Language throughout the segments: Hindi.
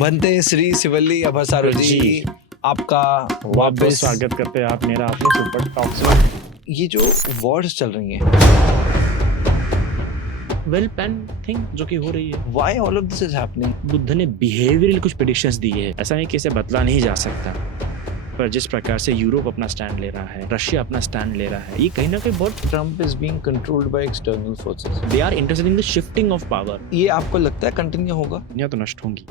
बनते श्री शिवल्ली अभसारू जी जी, आपका वापस वापस स्वागत करते हैं आप मेरा अपने सुपर टॉक्स में। ये जो वॉर्स चल रही हैं, वेल प्लान थिंग जो कि हो रही है। Why all of this is happening? Buddha ने बिहेवियरल कुछ प्रेडिक्शंस दी है, ऐसा नहीं कि इसे बदला नहीं जा सकता, पर जिस प्रकार से यूरोप अपना स्टैंड ले रहा है, रशिया अपना स्टैंड ले रहा है, ये कहीं ना कहीं बहुत Trump is being controlled by external forces. They are interested in the shifting of power. ये आपको लगता है कंटिन्यू होगा? दुनिया तो नष्ट होगी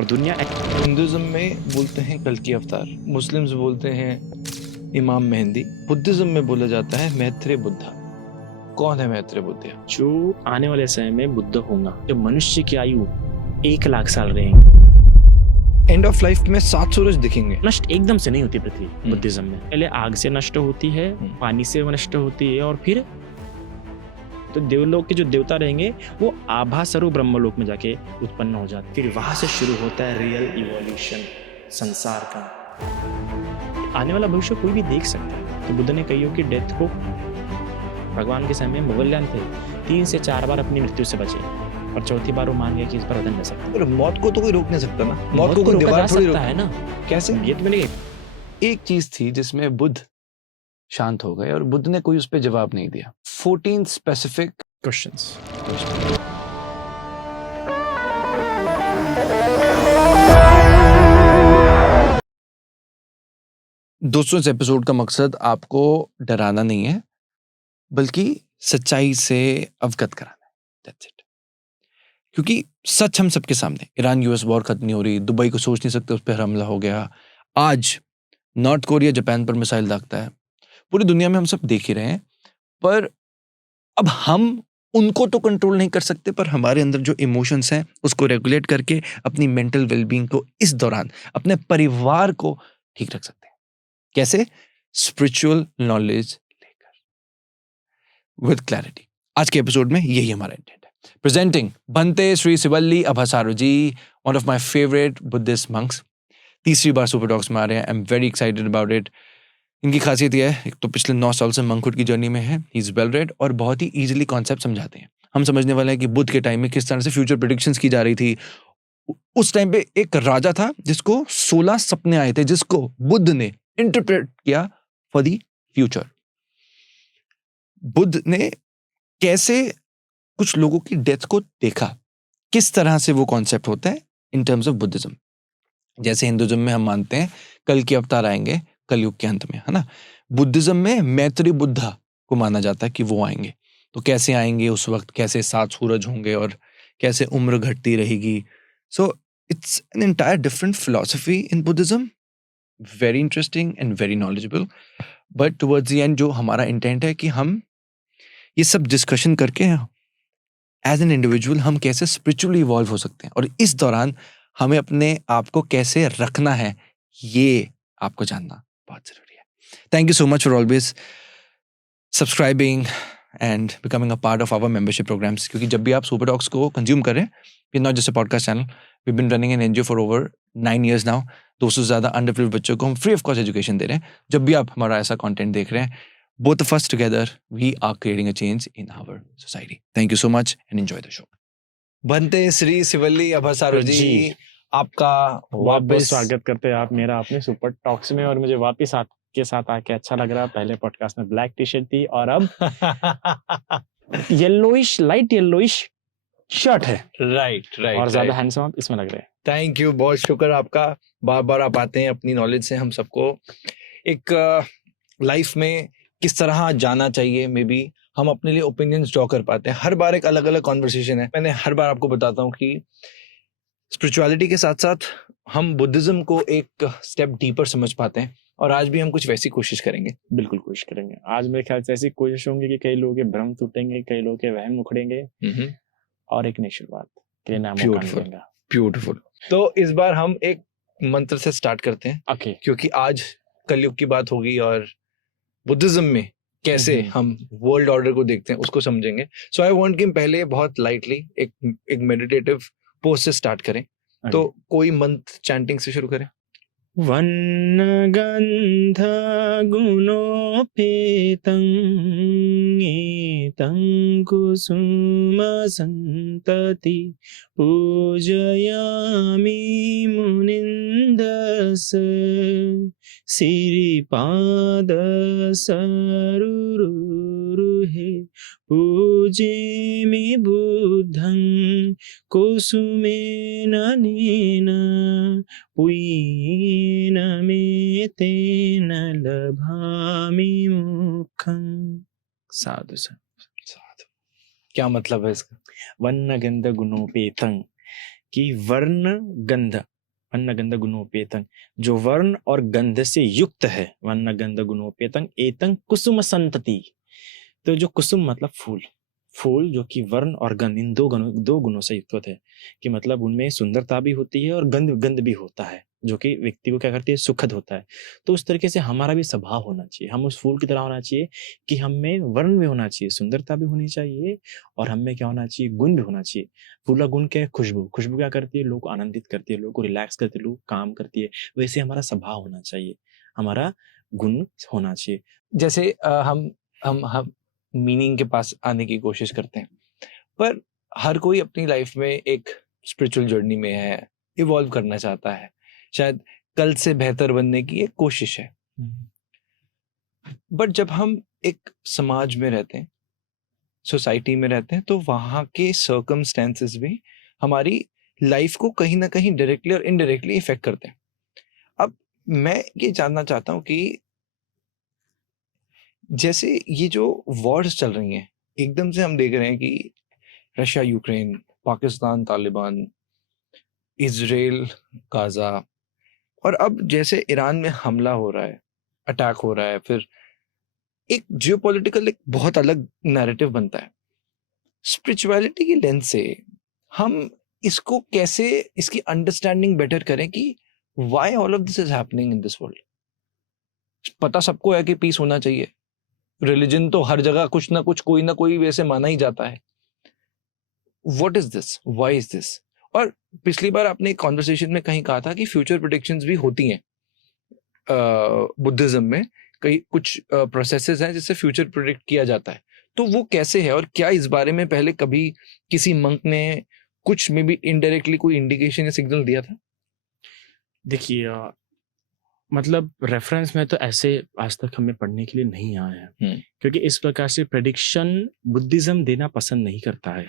और दुनिया हिंदुइज्म में बोलते हैं कल की अवतार, मुस्लिम्स बोलते हैं इमाम मेहंदी, बुद्धिज्म में बोला जाता है मैत्रेय बुद्धा। कौन है मैत्रेय बुद्ध? जो आने वाले समय में बुद्ध होगा, जब मनुष्य की आयु 1 लाख साल रहेंगे। एंड ऑफ लाइफ में 7 सूरज दिखेंगे। नष्ट एकदम से नहीं होती पृथ्वी बुद्धिज्म में, पहले आग से नष्ट होती है, पानी से नष्ट होती है, और फिर तो देवलोक के जो देवता रहेंगे वो आभा स्वरूप ब्रह्मलोक में जाके उत्पन्न हो जाते, फिर वहां से शुरू होता है रियल इवोल्यूशन संसार का। आने वाला भविष्य कोई भी देख सकता है। तो बुद्ध ने कईयों की डेथ को, भगवान के समय मोगल्यान थे, 3 से 4 बार अपनी मृत्यु से बचे, और चौथी बार वो मान गए कि इस पर वजन ले सकता है। पर मौत को तो कोई रोक नहीं सकता ना। मौत को कोई रोका जा दीवार थोड़ी सकता रोक है ना। कैसे? ये तो मैंने एक चीज थी जिसमें बुद्ध शांत हो गए और बुद्ध ने कोई उस पर जवाब नहीं दिया। 14 स्पेसिफिक क्वेश्चंस। दोस्तों, इस एपिसोड का मकसद आपको डराना नहीं है, बल्कि सच्चाई से अवगत कराना है। That's it. क्योंकि सच हम सबके सामने, ईरान यूएस वॉर खत्म नहीं हो रही, दुबई को सोच नहीं सकते, उस पर हमला हो गया, आज नॉर्थ कोरिया जापान पर मिसाइल दागता है, पूरी दुनिया में हम सब देख ही रहे हैं। पर अब हम उनको तो कंट्रोल नहीं कर सकते, पर हमारे अंदर जो इमोशंस हैं उसको रेगुलेट करके अपनी मेंटल वेलबींग को इस दौरान, अपने परिवार को ठीक रख सकते हैं। कैसे? स्पिरिचुअल नॉलेज लेकर, विद क्लैरिटी। आज के एपिसोड में यही हमारा इंटेंट है। प्रेजेंटिंग बनते श्री शिवल्ली अभसारू ji, one of my favourite Buddhist monks. तीसरी बार सुपर टॉक्स में आ रहे हैं। I am very excited about it. इनकी खासियत यह है, एक तो पिछले 9 साल से मंकहुड की जर्नी में है, ही इज वेल रेड और बहुत ही इजीली कॉन्सेप्ट समझाते हैं। हम समझने वाले हैं कि बुद्ध के टाइम में किस तरह से फ्यूचर प्रेडिक्शंस की जा रही थी। उस टाइम पे एक राजा था जिसको 16 सपने आए थे, जिसको बुद्ध ने इंटरप्रेट किया फॉर द फ्यूचर। बुद्ध ने कैसे कुछ लोगों की डेथ को देखा, किस तरह से वो कॉन्सेप्ट होता है इन टर्म्स ऑफ बुद्धिज्म। जैसे हिंदुइज्म में हम मानते हैं कल के अवतार आएंगे कलयुग के अंत में, है ना। बुद्धिज्म में मैत्रेय बुद्धा को माना जाता है कि वो आएंगे। तो कैसे आएंगे उस वक्त, कैसे 7 सूरज होंगे और कैसे उम्र घटती रहेगी। So it's an entire different philosophy in Buddhism, very interesting and very knowledgeable. But towards the end जो हमारा इंटेंट है कि हम ये सब डिस्कशन करके एज एन इंडिविजुअल हम कैसे स्पिरिचुअली इवॉल्व हो सकते हैं, और इस दौरान हमें अपने आप को कैसे रखना है, ये आपको जानना बहुत जरूरी है। Thank you so much for always subscribing and becoming a part of our membership programs. क्योंकि जब भी आप सुपर टॉक्स को कंज्यूम करें, we not just a podcast channel, we been running an NGO for over 9 years now. 200 से ज़्यादा अंडरप्रिविलेज्ड बच्चों को हम फ्री ऑफ कॉस्ट एजुकेशन दे रहे हैं। जब भी आप हमारा ऐसा कंटेंट देख रहे हैं, both of us together, we are creating a change in our society. Thank you so much and enjoy the show. बनते श्री शिवल्ली अभसारू जी जी, आपका वापस वापस स्वागत करते हैं आप मेरा अपने सुपर टॉक्स में, और मुझे वापस आपके साथ आके अच्छा लग रहा है। पहले पॉडकास्ट में ब्लैक टी शर्ट थी और अब येलोइश, लाइट येलोइश शर्ट है, राइट और ज्यादा हैंडसम आप इसमें लग रहे हैं। थैंक यू, बहुत शुक्र आपका। बार बार आप आते हैं, अपनी नॉलेज से हम सबको एक लाइफ में किस तरह जाना चाहिए, मे बी हम अपने लिए ओपिनियंस ड्रॉ कर पाते हैं। हर बार एक अलग अलग कॉन्वर्सेशन है। मैंने हर बार आपको बताता हूँ कि स्पिरिचुअलिटी के साथ साथ हम बुद्धिज्म को एक स्टेप डीपर समझ पाते हैं, और आज भी हम कुछ वैसी कोशिश करेंगे। बिल्कुल कोशिश करेंगे। आज मेरे ख्याल से ऐसी कोशिश होंगी कि कई लोगों के भ्रम टूटेंगे, कई लोगों के वहम उखड़ेंगे, और एक नई शुरुआत के लिए नया मौका Beautiful. मिलेगा। ब्यूटीफुल। तो इस बार हम एक मंत्र से स्टार्ट करते हैं, ओके, क्योंकि आज कलयुग की बात होगी और बुद्धिज्म में कैसे हम्म। हम वर्ल्ड ऑर्डर को देखते हैं उसको समझेंगे। सो आई वांट कि हम पहले बहुत लाइटली एक मेडिटेटिव पोज से स्टार्ट करें। तो कोई मंत्र चैंटिंग से शुरू करें। वर्णगन्धगुणोपेतं एतं कुसुमसन्तति पूजयामि मुनिन्दस श्रीपादसरुरुहे पूजेमि बुद्धं कुसुमेन नेन पुयेन मे तेन लभामि मुखं। साधु साधु। क्या मतलब है इसका? वर्ण गंध गुणोपेतं कि वर्ण गंध गुणोपेतं जो वर्ण और गंध से युक्त है, वर्ण गंध गुणोपेतं एतं कुसुम संतति। तो जो कुसुम मतलब फूल जो कि वर्ण और गंध इन दो गुणों से युक्त होते हैं, कि मतलब उनमें सुंदरता भी होती है और गंध भी होता है, जो कि व्यक्ति को क्या करती है, सुखद होता है। तो उस तरीके से हमारा भी स्वभाव होना चाहिए, हम उस फूल की तरह होना चाहिए कि हमें वर्ण भी होना चाहिए, सुंदरता भी होनी चाहिए, और हमें क्या होना चाहिए, गुण भी होना चाहिए। फूल का गुण क्या है? खुशबू क्या करती है? लोग को आनंदित करती है, लोग को रिलैक्स करती है, लोग काम करती है। वैसे हमारा स्वभाव होना चाहिए, हमारा गुण होना चाहिए। जैसे हम मीनिंग के पास आने की कोशिश करते हैं, पर हर कोई अपनी लाइफ में एक स्पिरिचुअल जर्नी में है, इवॉल्व करना चाहता है, शायद कल से बेहतर बनने की एक कोशिश है। बट जब हम एक समाज में रहते हैं, सोसाइटी में रहते हैं, तो वहाँ के सर्कमस्टेंसेस भी हमारी लाइफ को कहीं ना कहीं डायरेक्टली और इनडायरेक्टली इफेक्ट करते हैं। अब मैं ये जानना चाहता हूँ कि जैसे ये जो वॉर्स चल रही हैं, एकदम से हम देख रहे हैं कि Russia Ukraine, Pakistan Taliban, Israel Gaza, और अब जैसे ईरान में हमला हो रहा है, अटैक हो रहा है, फिर एक जियोपॉलिटिकल एक बहुत अलग नैरेटिव बनता है। स्पिरिचुअलिटी की लेंस से हम इसको कैसे, इसकी अंडरस्टैंडिंग बेटर करें कि why all of this is happening in this world. पता सबको है कि पीस होना चाहिए, रिलीजन तो हर जगह कुछ ना कुछ कोई ना कोई वैसे माना ही जाता है। What is this, why is this? और पिछली बार आपने एक कॉन्वर्सेशन में कहीं कहा था कि फ्यूचर प्रेडिक्शंस भी होती हैं बुद्धिज्म में, कई कुछ प्रोसेसेस हैं जिससे फ्यूचर प्रेडिक्ट किया जाता है। तो वो कैसे है, और क्या इस बारे में पहले कभी किसी मंक ने कुछ में भी इनडायरेक्टली कोई इंडिकेशन या सिग्नल दिया था? देखिए मतलब रेफरेंस में तो ऐसे आज तक हमें पढ़ने के लिए नहीं आया है, क्योंकि इस प्रकार से प्रेडिक्शन बुद्धिज्म देना पसंद नहीं करता है,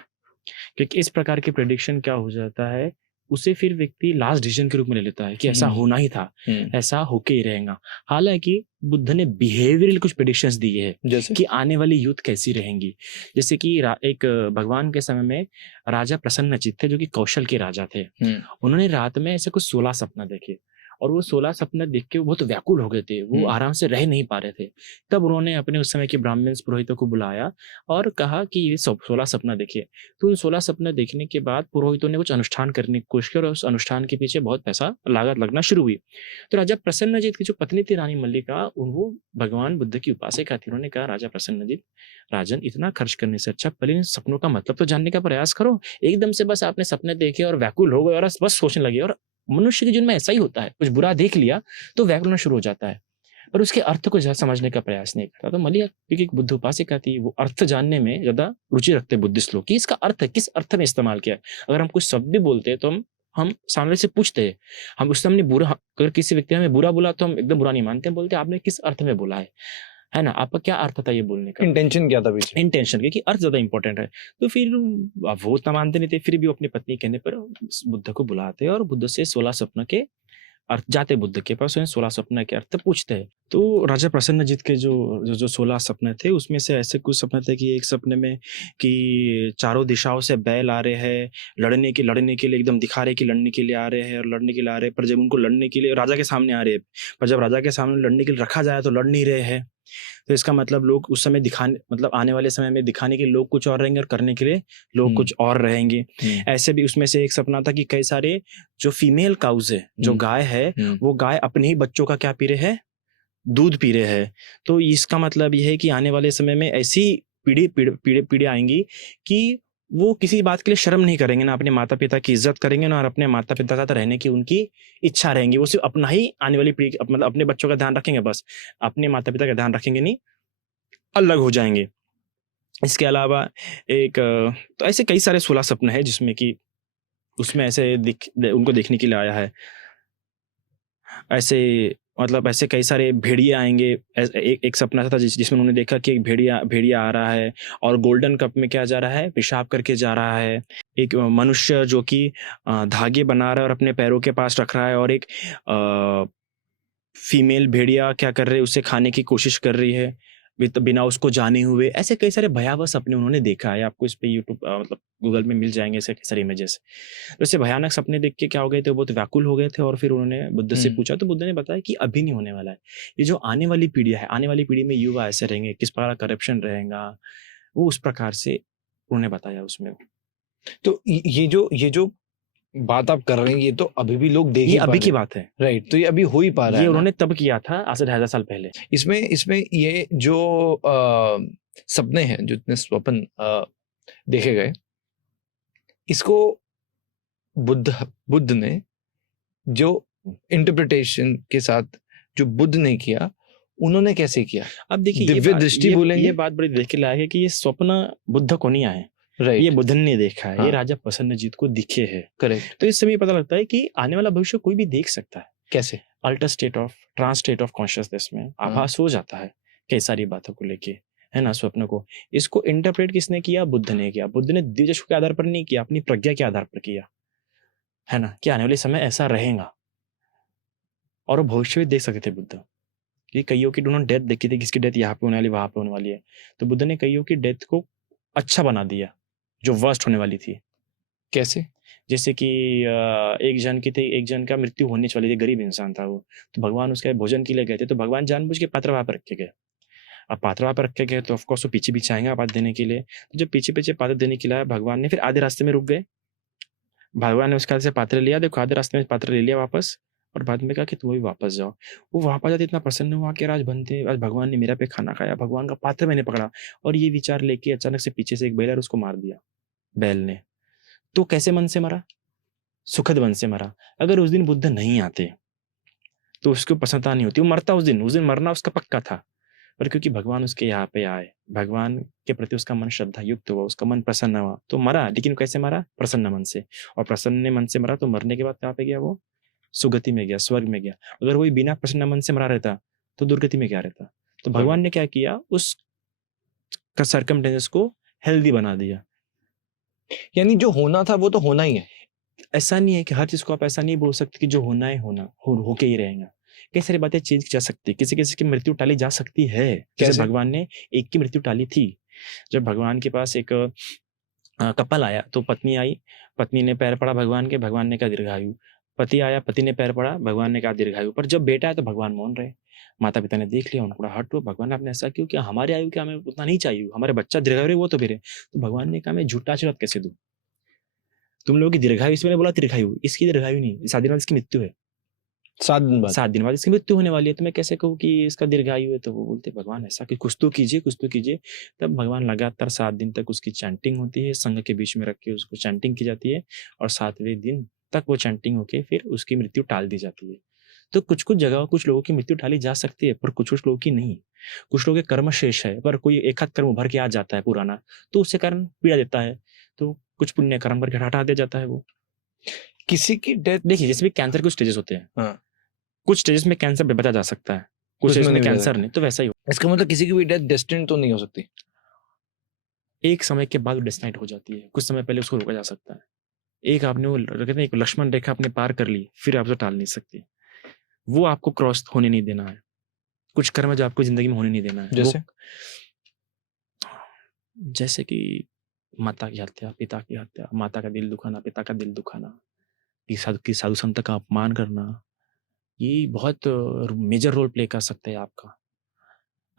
क्योंकि इस प्रकार के प्रेडिक्शन क्या हो जाता है, उसे फिर व्यक्ति लास्ट डिसीजन के रूप में ले लेता है कि ऐसा होना ही था, ऐसा होके ही रहेगा। हालांकि बुद्ध ने बिहेवियरल कुछ प्रेडिक्शंस दिए हैं, जैसे कि आने वाली यूथ कैसी रहेंगी। जैसे कि एक भगवान के समय में राजा प्रसन्नचित्त थे, जो कि कौशल के राजा थे। उन्होंने रात में ऐसे कुछ 16 सपना देखे, और वो 16 सपना देख के वो बहुत व्याकुल हो गए थे, वो आराम से रह नहीं पा रहे थे। तब उन्होंने अपने उस समय के ब्राह्मण पुरोहितों को बुलाया और कहा कि ये 16 सपना देखिए। तो उन 16 सपना देखने के बाद पुरोहितों ने कुछ अनुष्ठान करने की कोशिश की, और उस अनुष्ठान के पीछे बहुत पैसा लागत लगना शुरू हुई। तो राजा प्रसन्नजीत की जो पत्नी थी रानी मल्लिका, वो भगवान बुद्ध की उपासिका थी। उन्होंने कहा, राजा प्रसन्नजीत, राजन, इतना खर्च करने से अच्छा पहले इन सपनों का मतलब तो जानने का प्रयास करो। एकदम से बस आपने सपने देखे और व्याकुल हो गए और बस सोचने लगे। और मनुष्य के जीवन में ऐसा ही होता है, कुछ बुरा देख लिया तो व्याकुल होना शुरू हो जाता है, पर उसके अर्थ को ज्यादा समझने का प्रयास नहीं करता। तो मलिया, क्योंकि बुद्ध उपासिका थी, वो अर्थ जानने में ज्यादा रुचि रखते बुद्धिस्ट लोग, कि इसका अर्थ किस अर्थ में इस्तेमाल किया है। अगर हम कुछ शब्द भी बोलते हैं तो हम सामने से पूछते हैं, हम उस समय बुरा, अगर किसी व्यक्ति ने हमें बुरा बोला तो हम एकदम बुरा नहीं मानते, हम बोलते आपने किस अर्थ में बोला है ना, आपका क्या अर्थ था ये बोलने का, इंटेंशन क्या था पीछे, इंटेंशन, क्योंकि अर्थ ज्यादा इंपॉर्टेंट है। तो फिर वो उतना मानते नहीं थे, फिर भी वो अपनी पत्नी कहने पर बुद्ध को बुलाते और बुद्ध से 16 सपनों के अर्थ जाते, बुद्ध के पास 16 सपने के अर्थ पूछते हैं। तो राजा प्रसन्नजीत के जो 16 सपने थे, उसमें से ऐसे कुछ सपने थे कि एक सपने में कि चारों दिशाओं से बैल आ रहे हैं, लड़ने के लिए एकदम दिखा रहे कि लड़ने के लिए आ रहे हैं और लड़ने के लिए आ रहे हैं, पर जब उनको लड़ने के लिए राजा के सामने आ रहे हैं, पर जब राजा के सामने लड़ने के लिए रखा जाए तो लड़ नहीं रहे हैं। तो इसका मतलब लोग उस समय दिखाने, मतलब आने वाले समय में दिखाने के लोग कुछ और रहेंगे और करने के लिए लोग कुछ और रहेंगे। ऐसे भी उसमें से एक सपना था कि कई सारे जो फीमेल काउज है, जो गाय है, वो गाय अपने ही बच्चों का क्या पी रहे हैं, दूध पी रहे हैं। तो इसका मतलब यह है कि आने वाले समय में ऐसी पीढ़ी आएंगी कि वो किसी बात के लिए शर्म नहीं करेंगे, ना अपने माता पिता की इज्जत करेंगे, ना अपने माता पिता के साथ रहने की उनकी इच्छा रहेंगी। वो सिर्फ अपना ही आने वाली पीढ़ी मतलब अपने बच्चों का ध्यान रखेंगे, बस अपने माता पिता का ध्यान रखेंगे नहीं, अलग हो जाएंगे। इसके अलावा एक तो ऐसे कई सारे 16 सपने हैं जिसमें कि उसमें ऐसे उनको देखने के लिए आया है। ऐसे मतलब ऐसे कई सारे भेड़िए आएंगे। एक सपना था जिसमें उन्होंने देखा कि एक भेड़िया आ रहा है और गोल्डन कप में क्या जा रहा है, पेशाब करके जा रहा है। एक मनुष्य जो कि धागे बना रहा है और अपने पैरों के पास रख रहा है, और एक फीमेल भेड़िया क्या कर रही है, उसे खाने की कोशिश कर रही है बिना उसको जाने हुए। ऐसे कई सारे भयावह सपने उन्होंने देखा है। आपको इस पे यूट्यूब मतलब गूगल में मिल जाएंगे ऐसे कई सारे इमेजेस। वैसे भयानक सपने देख के क्या हो गए थे, बहुत व्याकुल हो गए थे और फिर उन्होंने बुद्ध से पूछा, तो बुद्ध ने बताया कि अभी नहीं होने वाला है। ये जो आने वाली पीढ़ी है, आने वाली पीढ़ी में युवा ऐसे रहेंगे, किस प्रकार करप्शन रहेगा, वो उस प्रकार से उन्होंने बताया उसमें। तो ये जो बात आप कर रहे हैं, ये तो अभी भी लोग देख ये ही पा अभी रहे की हैं। बात है, राइट, तो ये अभी हो ही पा रहा ये है ना। उन्होंने तब किया था आज से 2000 साल पहले। इसमें ये जो सपने हैं, जो इतने स्वप्न देखे गए, इसको बुद्ध ने जो इंटरप्रिटेशन के साथ जो बुद्ध ने किया, उन्होंने कैसे किया? अब देखिए दिव्य दृष्टि बोलेंगे? ये बात बड़ी देख के लायक है कि ये स्वप्न बुद्ध को नहीं आए, राइट, ये बुद्ध ने देखा है। हाँ। ये राजा प्रसन्नजीत को दिखे है। करेक्ट। तो इससे भी पता लगता है कि आने वाला भविष्य कोई भी देख सकता है। कैसे? ट्रांस स्टेट ऑफ कॉन्शियसनेस में आभास हो जाता है कई सारी बातों को लेके, है ना, स्वप्न को। इसको इंटरप्रेट किसने किया? बुद्ध ने किया। बुद्ध ने दिव्य चक्षु के आधार पर नहीं किया, अपनी प्रज्ञा के आधार पर किया, है ना, कि आने वाले समय ऐसा रहेगा। और वो भविष्य भी देख सकते थे बुद्ध। ये कईयों की उन्होंने डेथ देखी थी, किसकी डेथ यहाँ पे होने वाली, वहां पे होने वाली है। तो बुद्ध ने कईयों की डेथ को अच्छा बना दिया जो वर्स्ट होने वाली थी। कैसे? जैसे कि एक जन का मृत्यु होने वाली थी, गरीब इंसान था वो, तो भगवान उसके भोजन के लिए गए थे, तो भगवान जानबूझ के पात्र वहां पर रखे गए। अब पात्र वहां पर रखे गए तो ऑफकोर्स वो पीछे पीछे आएंगे पात्र देने के लिए। तो जब पीछे पीछे पात्र देने के लिए भगवान ने फिर आधे रास्ते में रुक गए। भगवान ने उसके हाथ से पात्र लिया, देखो आधे रास्ते में पात्र ले लिया वापस, और बाद में कहा कि तुम भी वापस जाओ। वो वापस जाते इतना प्रसन्न हुआ कि आज बनते, आज भगवान ने मेरा पे खाना खाया, भगवान का पात्र मैंने पकड़ा। और ये विचार लेके अचानक से पीछे से एक बैल उसको मार दिया, बैल ने। तो कैसे मन से मरा? सुखद मन से मरा। अगर उस दिन बुद्ध नहीं आते तो उसको प्रसन्नता नहीं होती, वो मरता उस दिन मरना उसका पक्का था। पर क्योंकि भगवान उसके यहाँ पे आए, भगवान के प्रति उसका मन श्रद्धा युक्त हुआ, उसका मन प्रसन्न हुआ, तो मरा। लेकिन कैसे मरा? प्रसन्न मन से। और प्रसन्न मन से मरा तो मरने के बाद कहाँ पे गया? वो सुगति में गया, स्वर्ग में गया। अगर वही बिना प्रसन्न मन से मरा रहता तो दुर्गति में क्या रहता? तो भगवान ने क्या किया, उस का सर्कमस्टेंसेस को हेल्दी बना दिया। यानी जो होना था वो तो होना ही है। ऐसा नहीं है कि हर चीज को आप ऐसा नहीं बोल सकते कि जो होना है होके ही रहेगा। कई सारी बातें चेंज की जा सकती है, किसी किसी की मृत्यु टाली जा सकती है। जैसे भगवान ने एक की मृत्यु टाली थी। जब भगवान के पास एक कपल आया तो पत्नी आई, पत्नी ने पैर पड़ा भगवान के, भगवान ने कहा दीर्घायु। पति आया, पति ने पैर पड़ा, भगवान ने कहा दीर्घायु। पर जब बेटा है तो भगवान मौन रहे। माता पिता ने देख लिया, उनको हट हुआ, भगवान आपने ऐसा क्यों किया? हमारे आयु क्या, हमें उतना नहीं चाहिए, हमारे बच्चा दीर्घायु रहे वो तो फिर। तो भगवान ने कहा मैं झूठा आशीर्वाद कैसे दूं? तुम लोगों की दीर्घायु, इसमें बोला दीर्घायु, इसकी दीर्घायु नहीं, 7 दिन बाद इसकी मृत्यु है। 7 दिन बाद? 7 दिन बाद इसकी मृत्यु होने वाली है, तो मैं कैसे कहूँ कि इसका दीर्घायु है? तो वो बोलते भगवान ऐसा कि कुछ तो कीजिए, कुछ तो कीजिए। तब भगवान लगातार 7 दिन तक उसकी चैंटिंग होती है, संघ के बीच में रख के उसको चैंटिंग की जाती है, और 7वें दिन तक वो चैंटिंग होके फिर उसकी मृत्यु टाल दी जाती है। तो कुछ कुछ जगह कुछ लोगों की मृत्यु टाली जा सकती है, पर कुछ कुछ लोगों की नहीं। कुछ लोगों के कर्म शेष है, पर कोई एक आध कर्म उभर के आ जाता है पुराना, तो उसके कारण पीड़ा देता है, तो कुछ पुण्य कर्म करके हटा दिया जाता है वो। किसी की डेथ, देखिए जैसे भी कैंसर के स्टेजेस होते हैं, हाँ, कुछ स्टेजेस में कैंसर बचा जा सकता है, कुछ स्टेजेस में कैंसर नहीं, तो वैसा ही हो। इसका मतलब किसी की भी डेथ डेस्टिन्ड तो नहीं हो सकती। एक समय के बाद डेस्टिनाइट हो जाती है, कुछ समय पहले उसको रोका जा सकता है। एक आपने वो कहते हैं एक लक्ष्मण रेखा आपने पार कर ली, फिर आप उसे टाल नहीं सकती। वो आपको क्रॉस होने नहीं देना है। कुछ कर्म जो आपको जिंदगी में होने नहीं देना है। जैसे कि माता की हत्या, पिता की हत्या, माता का दिल दुखाना, पिता का दिल दुखाना, की साधु संत का अपमान करना, ये बहुत मेजर रोल प्ले कर सकते हैं आपका,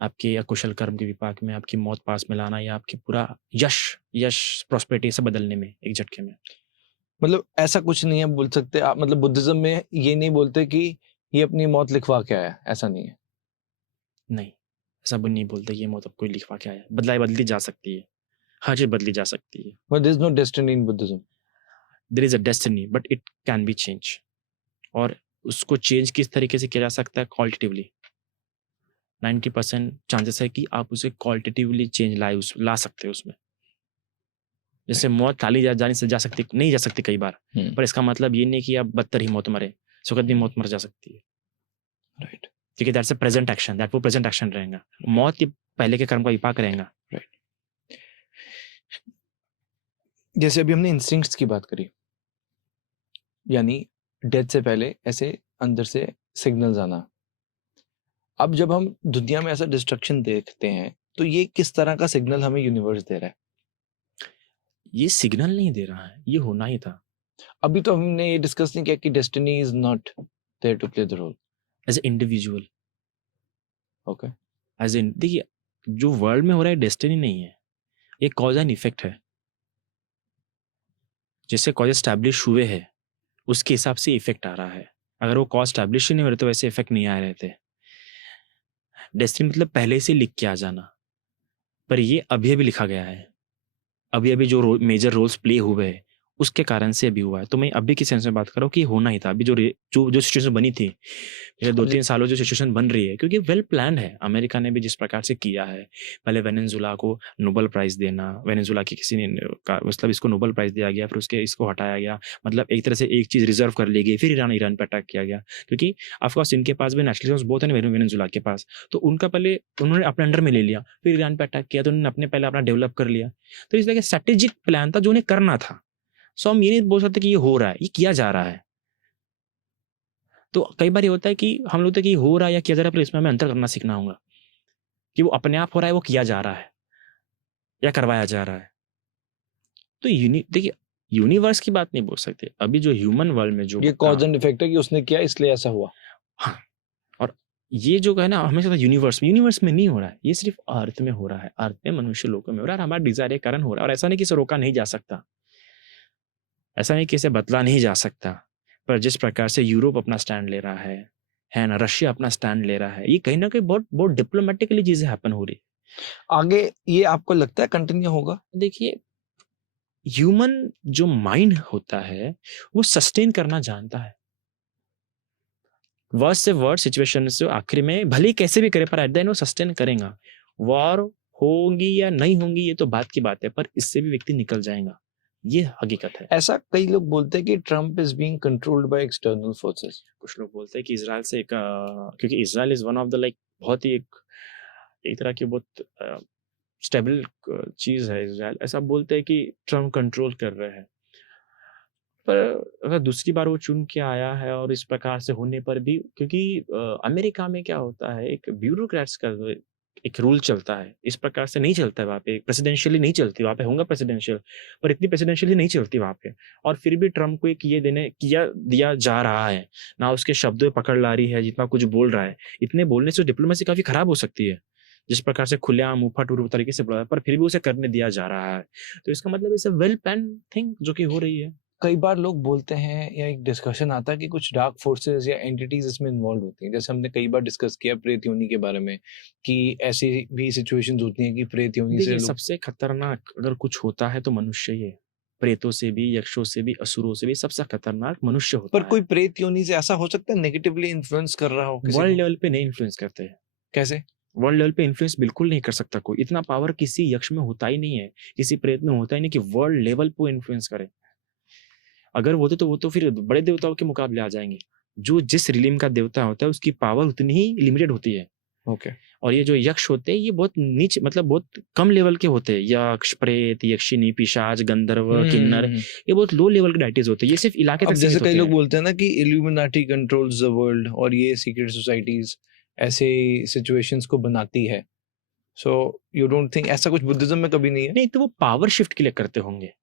आपके अकुशल कर्म के विपाक में आपकी मौत पास में लाना, या आपकी पूरा यश प्रॉस्पेरिटी से बदलने में एक झटके में। मतलब ऐसा कुछ नहीं है बोल सकते आप, मतलब बुद्धिज्म में ये नहीं बोलते कि ये अपनी मौत लिखवा के आया, ऐसा नहीं है। नहीं, ऐसा नहीं बोलते ये मौत अब कोई लिखवा के आया, बदलती जा सकती है। हर चीज बदली जा सकती है. But there's no destiny in Buddhism. There is a destiny but it can be change. और उसको चेंज किस तरीके से किया जा सकता है? क्वालिटेटिवली. 90% चांसेस है कि आप उसे क्वालिटेटिवली चेंज ला सकते हो उसमें. जैसे मौत टाली जाने से जा सकती नहीं जा सकती कई बार, पर इसका मतलब ये नहीं कि आप बदतर ही मौत मरे. सुखद भी मौत मर जा सकती है. Right. क्योंकि that's a present action, that वो प्रेजेंट एक्शन रहेगा. मौत ये पहले के कर्म का विपाक रहेगा. जैसे अभी हमने इंस्टिंक्ट्स की बात करी, यानी डेथ से पहले ऐसे अंदर से सिग्नल्स आना. अब जब हम दुनिया में ऐसा डिस्ट्रक्शन देखते हैं तो ये किस तरह का सिग्नल हमें यूनिवर्स दे रहा है? ये सिग्नल नहीं दे रहा है, ये होना ही था. अभी तो हमने ये डिस्कस नहीं किया कि destiny is not there to play the role. As a individual, okay, as in देखिए जो वर्ल्ड में हो रहा है डेस्टिनी नहीं है, ये कॉज एंड इफेक्ट है. जैसे कॉज एस्टैब्लिश हुए हैं उसके हिसाब से इफेक्ट आ रहा है. अगर वो कॉज एस्टैब्लिश ही नहीं हो रहे तो वैसे इफेक्ट नहीं आ रहे थे. डेस्टिनी मतलब पहले से लिख के आ जाना, पर ये अभी अभी लिखा गया है. अभी अभी जो मेजर रोल्स प्ले हुए हैं उसके कारण से अभी हुआ है. तो मैं अभी की सेंस में बात कर रहा हूँ कि होना ही था. अभी जो सिचुएशन बनी थी पिछले 2-3 सालों जो सिचुएशन बन रही है, क्योंकि वेल प्लान है. अमेरिका ने भी जिस प्रकार से किया है, पहले वेनेजुला को नोबेल प्राइज देना, वेनेजुला की किसी ने मतलब इसको नोबेल प्राइज दिया गया, फिर उसके इसको हटाया गया. मतलब एक तरह से एक चीज रिजर्व कर ली गई, फिर ईरान पे अटैक किया गया. क्योंकि ऑफकोर्स इनके पास भी नेशनल रिसोर्स बहुत है वेनेजुला के पास, तो उनका पहले उन्होंने अपने अंडर में ले लिया, फिर ईरान पे अटैक किया तो उन्होंने अपने पहले अपना डेवलप कर लिया. तो इसलिए स्ट्रेटेजिक प्लान था जो उन्हें करना था. सो हम ये नहीं बोल सकते कि ये हो रहा है, ये किया जा रहा है. तो कई बार ये होता है कि हम लोग कि हो रहा है या किया जा रहा है, पर इसमें हमें अंतर करना सीखना होगा कि वो अपने आप हो रहा है, वो किया जा रहा है या करवाया जा रहा है. तो देखिए यूनिवर्स की बात नहीं बोल सकते. अभी जो ह्यूमन वर्ल्ड में जो ये कॉज एंड इफेक्ट है कि उसने किया इसलिए ऐसा हुआ. हाँ, और ये जो है ना हमेशा यूनिवर्स में नहीं हो रहा है, ये सिर्फ अर्थ में हो रहा है. अर्थ में मनुष्य लोगों में हो रहा है, हमारा डिजायर के कारण हो रहा है. और ऐसा नहीं कि इसे रोका नहीं जा सकता, ऐसा नहीं कि इसे बदला नहीं जा सकता. पर जिस प्रकार से यूरोप अपना स्टैंड ले रहा है ना, रशिया अपना स्टैंड ले रहा है, ये कहीं ना कहीं बहुत बहुत डिप्लोमेटिकली चीजें हैपन हो रही. आगे ये आपको लगता है कंटिन्यू होगा? देखिए ह्यूमन जो माइंड होता है वो सस्टेन करना जानता है. वर्ड से वर्ड सिचुएशन से आखिर में भले ही कैसे भी करे, पर एट द एंड वो सस्टेन करेगा. वॉर होंगी या नहीं होंगी ये तो बात की बात है, पर इससे भी व्यक्ति निकल जाएगा, ये हकीकत है. ऐसा कई लोग बोलते हैं कि Trump is being controlled by external forces. कुछ लोग बोलते हैं कि इजराइल से क्योंकि Israel is one of the like बहुत ही एक तरह की बहुत स्टेबल चीज है इजराइल. ऐसा बोलते हैं कि ट्रम्प कंट्रोल कर रहे हैं, पर अगर दूसरी बार वो चुन के आया है और इस प्रकार से होने पर भी, क्योंकि अमेरिका में क्या होता है, एक ब्यूरोक्रेट्स का एक रूल चलता है, इस प्रकार से नहीं चलता है वहाँ पे. प्रेसिडेंशियली नहीं चलती वहाँ पे, होगा प्रेसिडेंशियल, पर इतनी प्रेसिडेंशियली नहीं चलती वहाँ पे. और फिर भी ट्रम्प को एक ये दिया जा रहा है ना, उसके शब्दों में पकड़ ला रही है, जितना कुछ बोल रहा है. इतने बोलने से डिप्लोमेसी काफी खराब हो सकती है, जिस प्रकार से खुलेआम मुंहफट तरीके से बोला है, पर फिर भी उसे करने दिया जा रहा है. तो इसका मतलब it's a well plan thing जो कि हो रही है. कई बार लोग बोलते हैं या एक डिस्कशन आता है कि कुछ डार्क फोर्सेस या एंटिटीज इसमें इन्वॉल्व होती हैं. जैसे हमने कई बार डिस्कस किया प्रेत योनि के बारे में, कि ऐसी भी सिचुएशंस होती हैं कि प्रेत योनि से लोग... सबसे खतरनाक अगर कुछ होता है तो मनुष्य ही है. प्रेतों से भी, यक्षों से भी, असुरों से भी सबसे खतरनाक मनुष्य होता है. पर कोई प्रेत योनि से ऐसा हो सकता है नेगेटिवली इन्फ्लुएंस कर रहा हो किसी वर्ल्ड को? लेवल पे नहीं इन्फ्लुएंस करते. कैसे? वर्ल्ड लेवल पे इन्फ्लुएंस बिल्कुल नहीं कर सकता कोई. इतना पावर किसी यक्ष में होता ही नहीं है, किसी प्रेत में होता ही नहीं कि वर्ल्ड लेवल पे इन्फ्लुएंस करे. अगर होते तो वो तो फिर बड़े देवताओं के मुकाबले आ जाएंगे. जो जिस रिलीम का देवता होता है उसकी पावर उतनी ही लिमिटेड होती है. ओके. और ये जो यक्ष होते हैं ये बहुत नीचे, मतलब बहुत कम लेवल के होते हैं. यक्ष, प्रेत, यक्षिनी, पिशाच, गंधर्व, किन्नर, ये बहुत लो लेवल के डाइटीज होते हैं. ये सिर्फ इलाके तक अब जैसे सीमित कई होते लोग हैं. बोलते हैं ना कि इल्यूमिनाटी कंट्रोल्स द वर्ल्ड, और ये सीक्रेट सोसाइटीज ऐसे सिचुएशंस को बनाती है. सो यू डोंट थिंक ऐसा कुछ बुद्धिज्म में कभी नहीं है? नहीं, तो वो पावर शिफ्ट के लिए करते होंगे.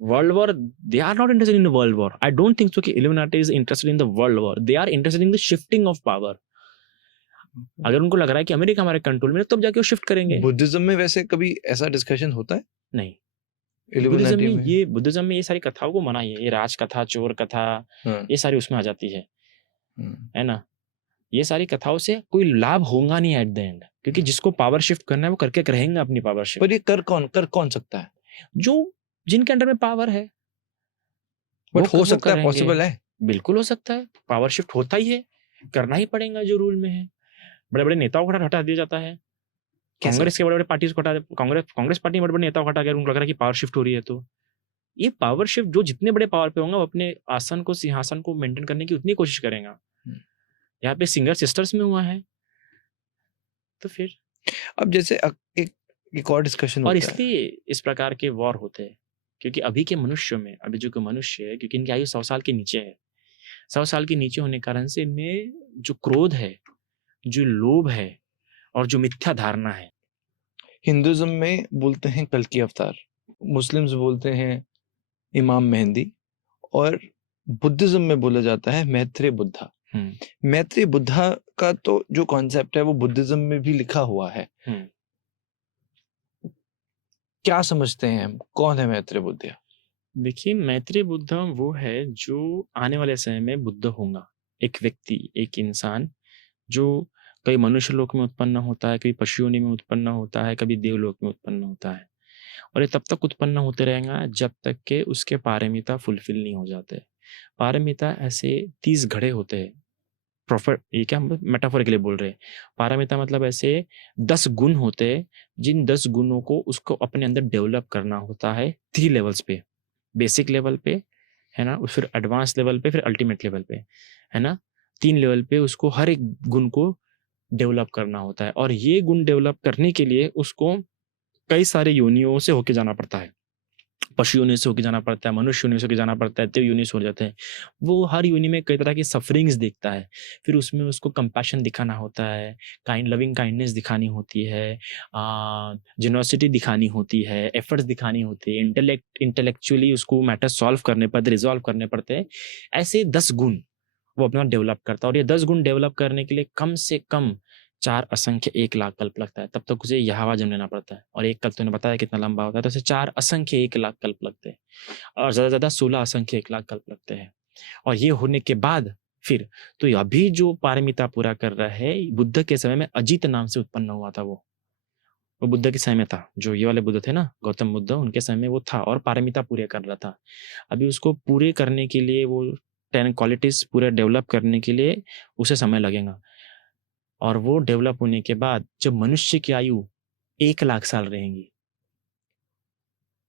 World war, they are not interested in the world war. I don't think so कि Illuminati is interested in the world war. They are interested in the shifting of power. अगर उनको लग रहा है कि अमेरिका हमारे कंट्रोल में है तब जाके वो शिफ्ट करेंगे. बुद्धिज्म में वैसे कभी ऐसा डिस्कशन होता है? नहीं. इल्यूमिनाटी में बुद्धिज्म में ये सारी कथाओं को मना है. ये राज कथा, चोर कथा, हाँ. ये सारी उसमें आ जाती है ना. ये सारी कथाओं से कोई लाभ होगा नहीं एट द एंड, क्योंकि जिसको पावर शिफ्ट करना है वो करके रहेंगे अपनी पावर शिफ्ट। पर ये कर कौन सकता है? जो जिनके अंडर में पावर है बट हो वो सकता है, करेंगे। पॉसिबल है। बिल्कुल हो सकता है, पावर शिफ्ट होता ही है, करना ही पड़ेगा जो रूल में है। बड़े बड़े नेताओं को हटा दिया जाता है, कैसे? कांग्रेस के बड़े बड़े पार्टी को हटा, कांग्रेस पार्टी में बड़े बड़े नेताओं को हटा के उनको लग रहा है कि पावर शिफ्ट हो रही है। तो ये पावर शिफ्ट जो जितने बड़े पावर पे होंगे वो अपने आसन को, सिंहासन को मेंटेन करने की उतनी कोशिश करेगा। यहाँ पे सिंगर सिस्टर्स में हुआ है, तो फिर अब जैसे एक और डिस्कशन और होता है। इसलिए इस प्रकार के वॉर होते हैं, क्योंकि अभी के मनुष्यों में, अभी जो मनुष्य है, क्योंकि इनकी आयु 100 साल के नीचे है, 100 साल के नीचे होने के कारण से इनमें जो क्रोध है, जो लोभ है और जो मिथ्या धारणा है। हिंदुइज्म में बोलते हैं कल की अवतार, मुस्लिम्स बोलते हैं इमाम मेहंदी, और बुद्धिज्म में बोला जाता है मैत्रेय बुद्धा। मैत्रेय बुद्धा का तो जो कॉन्सेप्ट है वो बुद्धिज्म में भी लिखा हुआ है। क्या समझते हैं हम, कौन है मैत्रेय बुद्धा? देखिए, मैत्रेय बुद्धा वो है जो आने वाले समय में बुद्ध होगा। एक व्यक्ति, एक इंसान जो कभी मनुष्य लोक में उत्पन्न होता है, कभी पशु योनि में उत्पन्न होता है, कभी देवलोक में उत्पन्न होता है, और ये तब तक उत्पन्न होते रहेगा जब तक के उसके पारमिता फुलफिल नहीं हो जाते। पारमिता ऐसे 30 घड़े होते हैं। प्रॉफिट, ये क्या हम मेटाफोरिकली बोल रहे हैं। पारमिता मतलब ऐसे 10 गुण होते हैं, जिन 10 गुणों को उसको अपने अंदर डेवलप करना होता है 3 लेवल्स पे। बेसिक लेवल पे, है ना, फिर एडवांस लेवल पे, फिर अल्टीमेट लेवल पे, है ना। 3 लेवल पे उसको हर एक गुण को डेवलप करना होता है, और ये गुण डेवलप करने के लिए उसको कई सारे योनियों से होके जाना पड़ता है। पशु योनि से होके जाना पड़ता है, मनुष्य योनि से होके जाना पड़ता है, देव योनि से हो जाते हैं। वो हर योनि में कई तरह की सफरिंग्स देखता है, फिर उसमें उसको कंपैशन दिखाना होता है, लविंग काइंडनेस दिखानी होती है, जेनोसिटी दिखानी होती है, एफर्ट्स दिखानी होती है, इंटेलेक्चुअली उसको मैटर सॉल्व करने पड़ते, रिजॉल्व करने पड़ते हैं। ऐसे 10 गुण वो अपना डेवलप करता है, और ये 10 गुण डेवलप करने के लिए कम से कम 4 असंख्य 1 लाख कल्प लगता है। तब तक उसे यहावा जन्म लेना पड़ता है, और एक कल्प तो बताया कितना लंबा होता है, तो उसे 4 असंख्य 1 लाख कल्प लगते हैं, और ज्यादा 16 असंख्य 1 लाख कल्प लगते हैं। और ये होने के बाद फिर तो अभी जो पारमिता पूरा कर रहा है, बुद्ध के समय में अजित नाम से उत्पन्न हुआ था। वो बुद्ध के समय में था, जो ये वाले बुद्ध थे ना, गौतम बुद्ध, उनके समय में वो था और पारमिता पूरे कर रहा था। अभी उसको पूरे करने के लिए, वो 10 क्वालिटीज पूरे डेवलप करने के लिए उसे समय लगेगा, और वो डेवलप होने के बाद जब मनुष्य की आयु 1 लाख साल रहेंगी,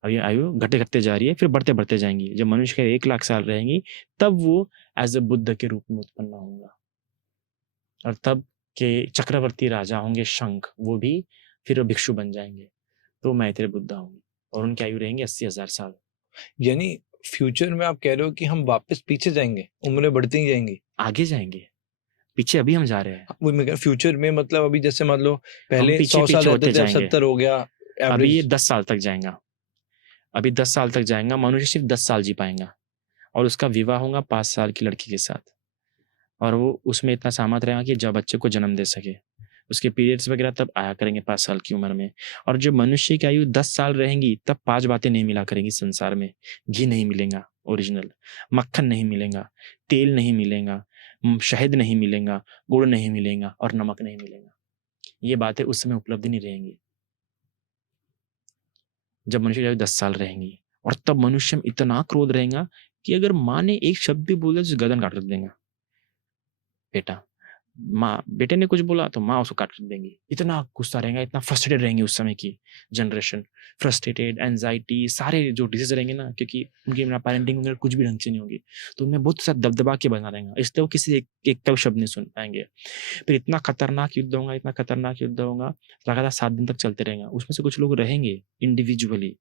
अभी आयु घटते घटते जा रही है, फिर बढ़ते बढ़ते जाएंगी, जब मनुष्य के 1 लाख साल रहेंगी तब वो एज ए बुद्ध के रूप में उत्पन्न होगा, और तब के चक्रवर्ती राजा होंगे शंख, वो भी फिर भिक्षु बन जाएंगे, तो मैत्रेय बुद्ध होंगे, और उनकी आयु रहेंगे 80,000 साल। यानी फ्यूचर में आप कह रहे हो कि हम वापस पीछे जाएंगे, उम्रें बढ़ती ही जाएंगी, आगे जाएंगे, पीछे अभी हम जा रहे हैं। वो मैं फ्यूचर में मतलब अभी जैसे मान लो पहले पीछे 100 साल पीछे रहते होते थे, अब जाएंगे। 70 हो गया अभी ये एवरेज। 10 साल तक जाएगा, अभी 10 साल तक जाएगा, मनुष्य सिर्फ 10 साल जी पाएगा, और उसका विवाह होगा 5 साल की लड़की के साथ, और वो उसमें इतना सामर्थ रहेगा कि जब बच्चे को जन्म दे सके, उसके पीरियड्स वगैरह तब आया करेंगे 5 साल की उम्र में। और जब मनुष्य की आयु 10 साल रहेंगी तब 5 बातें नहीं मिला करेंगी संसार में। घी नहीं मिलेगा ओरिजिनल, मक्खन नहीं मिलेगा, तेल नहीं मिलेगा, शहद नहीं मिलेगा, गुड़ नहीं मिलेगा, और नमक नहीं मिलेगा। ये बातें उस समय उपलब्ध नहीं रहेंगी जब मनुष्य की आयु 10 साल रहेंगी। और तब मनुष्य में इतना क्रोध रहेगा कि अगर माँ ने एक शब्द भी बोला तो गर्दन काट देगा। बेटा, माँ, बेटे ने कुछ बोला तो माँ उसको काट देंगी। इतना गुस्सा रहेगा, इतना फ्रस्ट्रेटेड रहेंगे उस समय की जनरेशन, फ्रस्ट्रेटेड, एंजाइटी, सारे जो डिजीज रहेंगे ना, क्योंकि उनकी पेरेंटिंग वगैरह कुछ भी ढंग से नहीं होगी, तो उनमें बहुत सा दबदबा के बना रहेगा, इसलिए वो किसी एक तब शब्द नहीं सुन पाएंगे। फिर इतना खतरनाक युद्ध होगा, इतना खतरनाक युद्ध होगा, लगातार 7 दिन तक चलते रहेगा। उसमें से कुछ लोग रहेंगे इंडिविजुअली,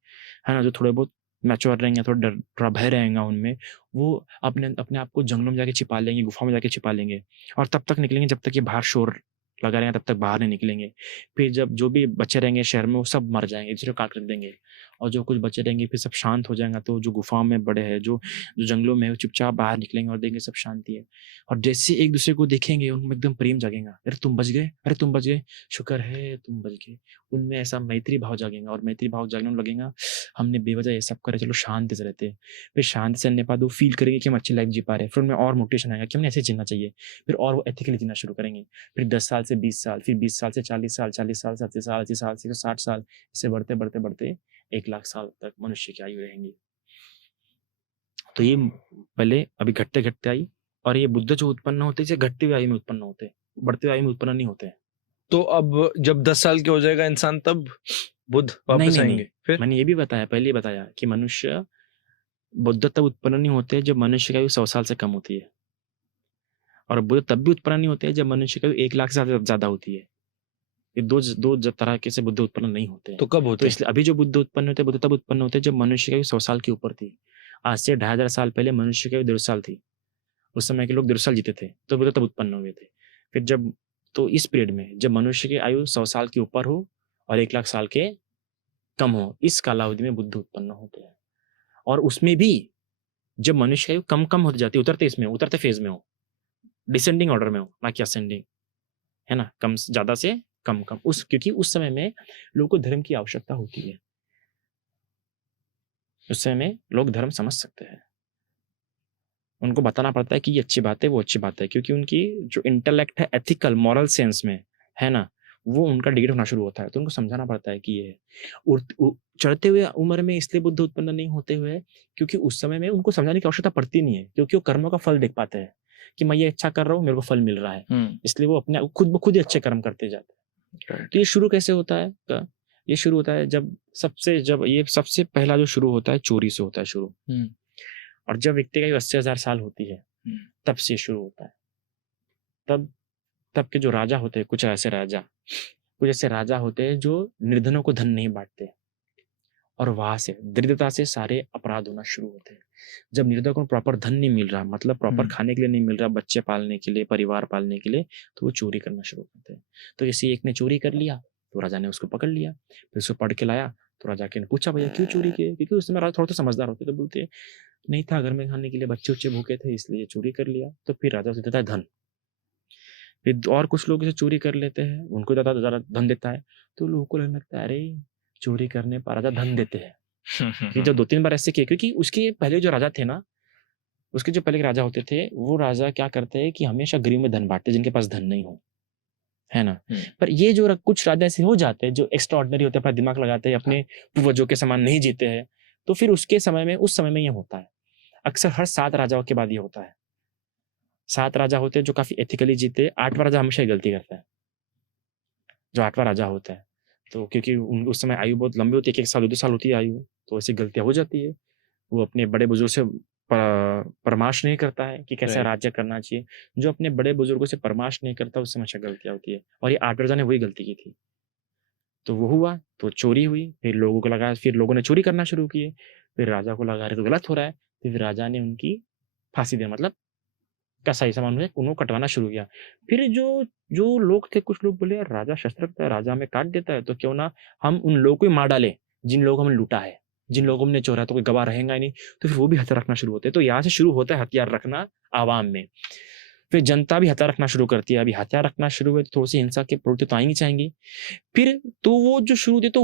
है ना, जो थोड़े बहुत मैच्योर रहेंगे, थोड़ा भय रहेगा उनमें, वो अपने आप को जंगलों में जाके छिपा लेंगे, गुफा में जाके छिपा लेंगे, और तब तक निकलेंगे जब तक ये बाहर शोर लगा रहेगा, तब तक बाहर नहीं निकलेंगे। फिर जब जो भी बच्चे रहेंगे शहर में, वो सब मर जाएंगे, दूसरे काट कर देंगे, और जो कुछ बचे रहेंगे फिर सब शांत हो जाएगा। तो जो गुफाओं में बड़े हैं, जो जो जंगलों में है, वो चुपचाप बाहर निकलेंगे और देखेंगे सब शांति है। और जैसे एक दूसरे को देखेंगे उनमें एकदम प्रेम जागेगा, अरे तुम बच गए, अरे तुम बच गए, शुक्र है तुम बच गए। उनमें ऐसा मैत्री भाव जागेगा, और मैत्री भाव जागने में लगेगा हमने बेवजह ये सब करे, चलो शांति से रहते हैं। फिर शांति से रहने के बाद वो फील करेंगे कि हम अच्छी लाइफ जी पा रहे हैं। फिर उनमें और मोटिवेशन आएगा कि हमने ऐसे जीना चाहिए। फिर और वो एथिकली जीना शुरू करेंगे। फिर 10 साल से 20 साल, फिर 20 साल से 40 साल, 40 साल से 80 साल, 80 साल से 60 साल, इससे बढ़ते बढ़ते बढ़ते 1 लाख साल तक मनुष्य की आयु रहेंगी। तो ये पहले अभी घटते घटते आई, और ये बुद्ध जो उत्पन्न होते हैं घटते हुए आयु में उत्पन्न होते हैं, बढ़ते हुए आयु में उत्पन्न नहीं होते हैं। तो अब जब 10 साल के हो जाएगा इंसान तब बुद्ध वापस आएंगे? फिर मैंने ये भी बताया, पहले ही बताया कि मनुष्य बुद्ध तब उत्पन्न नहीं होते जब मनुष्य की आयु 100 साल से कम होती है, और बुद्ध तब भी उत्पन्न नहीं होते जब मनुष्य की आयु 1 लाख से ज्यादा होती है। ये दो तरह के से बुद्ध उत्पन्न नहीं होते। तो कब होते तो इसलिए अभी जो बुद्ध उत्पन्न होते, बुद्ध तब उत्पन्न होते जब मनुष्य की आयु 100 साल के ऊपर थी। आज से 2500 साल पहले मनुष्य की आयु 150 साल थी। उस समय के लोग 150 साल जीते थे, तो बुद्ध तब उत्पन्न हुए थे। फिर जब तो इस पीरियड में जब मनुष्य की आयु 100 साल के ऊपर हो और 1 लाख साल के कम हो, इस कालावधि में बुद्ध उत्पन्न होते हैं। और उसमें भी जब मनुष्य की आयु कम कम होती जाती है, उतरते फेज में हो, डिसेंडिंग ऑर्डर में हो, ना कि असेंडिंग, है ना, कम ज्यादा से कम कम, क्योंकि उस समय में लोगों को धर्म की आवश्यकता होती है। उस समय में लोग धर्म समझ सकते हैं, उनको बताना पड़ता है कि ये अच्छी बात है, वो अच्छी बात है, क्योंकि उनकी जो इंटेलेक्ट है एथिकल मॉरल सेंस में, है ना, वो उनका डिग्रेड होना शुरू होता है। तो उनको समझाना पड़ता है कि ये चढ़ते हुए उम्र में इसलिए बुद्ध उत्पन्न नहीं होते हुए क्योंकि उस समय में उनको समझाने की आवश्यकता पड़ती नहीं है, क्योंकि वो कर्मों का फल देख पाते हैं कि मैं ये अच्छा कर रहा हूँ, मेरे को फल मिल रहा है, इसलिए वो अपने खुद ब खुद ही अच्छे कर्म करते जाते हैं। तो ये शुरू कैसे होता है? ये शुरू होता है जब ये सबसे पहला जो शुरू होता है चोरी से होता है शुरू। और जब व्यक्ति का 80,000 साल होती है तब से शुरू होता है। तब के जो राजा होते हैं, कुछ ऐसे राजा होते हैं जो निर्धनों को धन नहीं बांटते, और वहां से दरिद्रता से सारे अपराध होना शुरू होते हैं। जब निर्धन को प्रॉपर धन नहीं मिल रहा, मतलब प्रॉपर खाने के लिए नहीं मिल रहा, बच्चे पालने के लिए, परिवार पालने के लिए, तो वो चोरी करना शुरू करते हैं। तो जैसे एक ने चोरी कर लिया तो राजा ने उसको पकड़ लिया, फिर उसको पढ़ के लाया तो राजा के ने पूछा भैया क्यों चोरी किए, क्योंकि उस समय राजा थोड़ा तो समझदार होते, तो बोलते नहीं था घर में खाने के लिए, बच्चे उच्चे भूखे थे इसलिए चोरी कर लिया। तो फिर राजा उसे देता है धन। फिर और कुछ लोग इसे चोरी कर लेते हैं, उनको ज्यादा धन देता है, तो लोगों को लगने लगता है अरे चोरी करने पर राजा धन देते हैं। फिर जब 2-3 बार ऐसे किए, क्योंकि उसके पहले जो राजा थे ना, उसके जो पहले के राजा होते थे, वो राजा क्या करते हैं कि हमेशा गरीब में धन बांटते जिनके पास धन नहीं हो, है ना। पर ये जो कुछ राजा ऐसे हो जाते हैं जो एक्स्ट्रा ऑर्डिनरी होते हैं, अपना दिमाग लगाते हैं, अपने पूर्वजों के समान नहीं जीते हैं, तो फिर उस समय में ये होता है। अक्सर हर 7 राजाओं के बाद ये होता है। 7 राजा होते हैं जो काफी एथिकली जीते, 8वां राजा हमेशा गलती करता है, जो 8वां राजा होता है। तो क्योंकि उस समय आयु बहुत लंबी होती है, 1 साल 2 साल होती है आयु, तो ऐसी गलतियां हो जाती है। वो अपने बड़े बुजुर्ग से परामर्श नहीं करता है कि कैसा राज्य करना चाहिए। जो अपने बड़े बुजुर्गों से परामर्श नहीं करता उससे हमेशा गलतियां होती है, और ये 8 राजा ने वही गलती की थी। तो वो हुआ, तो चोरी हुई, फिर लोगों को लगा, फिर लोगों ने चोरी करना शुरू किए, फिर राजा को लगा रहे तो गलत हो रहा है, फिर राजा ने उनकी फांसी दी, मतलब कसाई सामान में उनको कटवाना शुरू किया। फिर जो लोग थे, कुछ लोग बोले यार राजा शस्त्र रखता है, राजा हमें काट देता है, तो क्यों ना हम उन लोगों को मार डाले जिन लोगों को हमने लूटा है, जिन लोगों ने चोरा, तो कोई गवाह रहेगा ही नहीं। तो फिर वो भी हथियार रखना शुरू होते हैं। तो यहाँ से शुरू होता है हथियार रखना आवाम में। फिर जनता भी हथियार रखना शुरू करती है। अभी हथियार रखना शुरू हुए तो थोड़ी सी हिंसा की प्रवृत्ति तो आएंगी चाहेंगी। फिर तो वो जो शुरू होती है, तो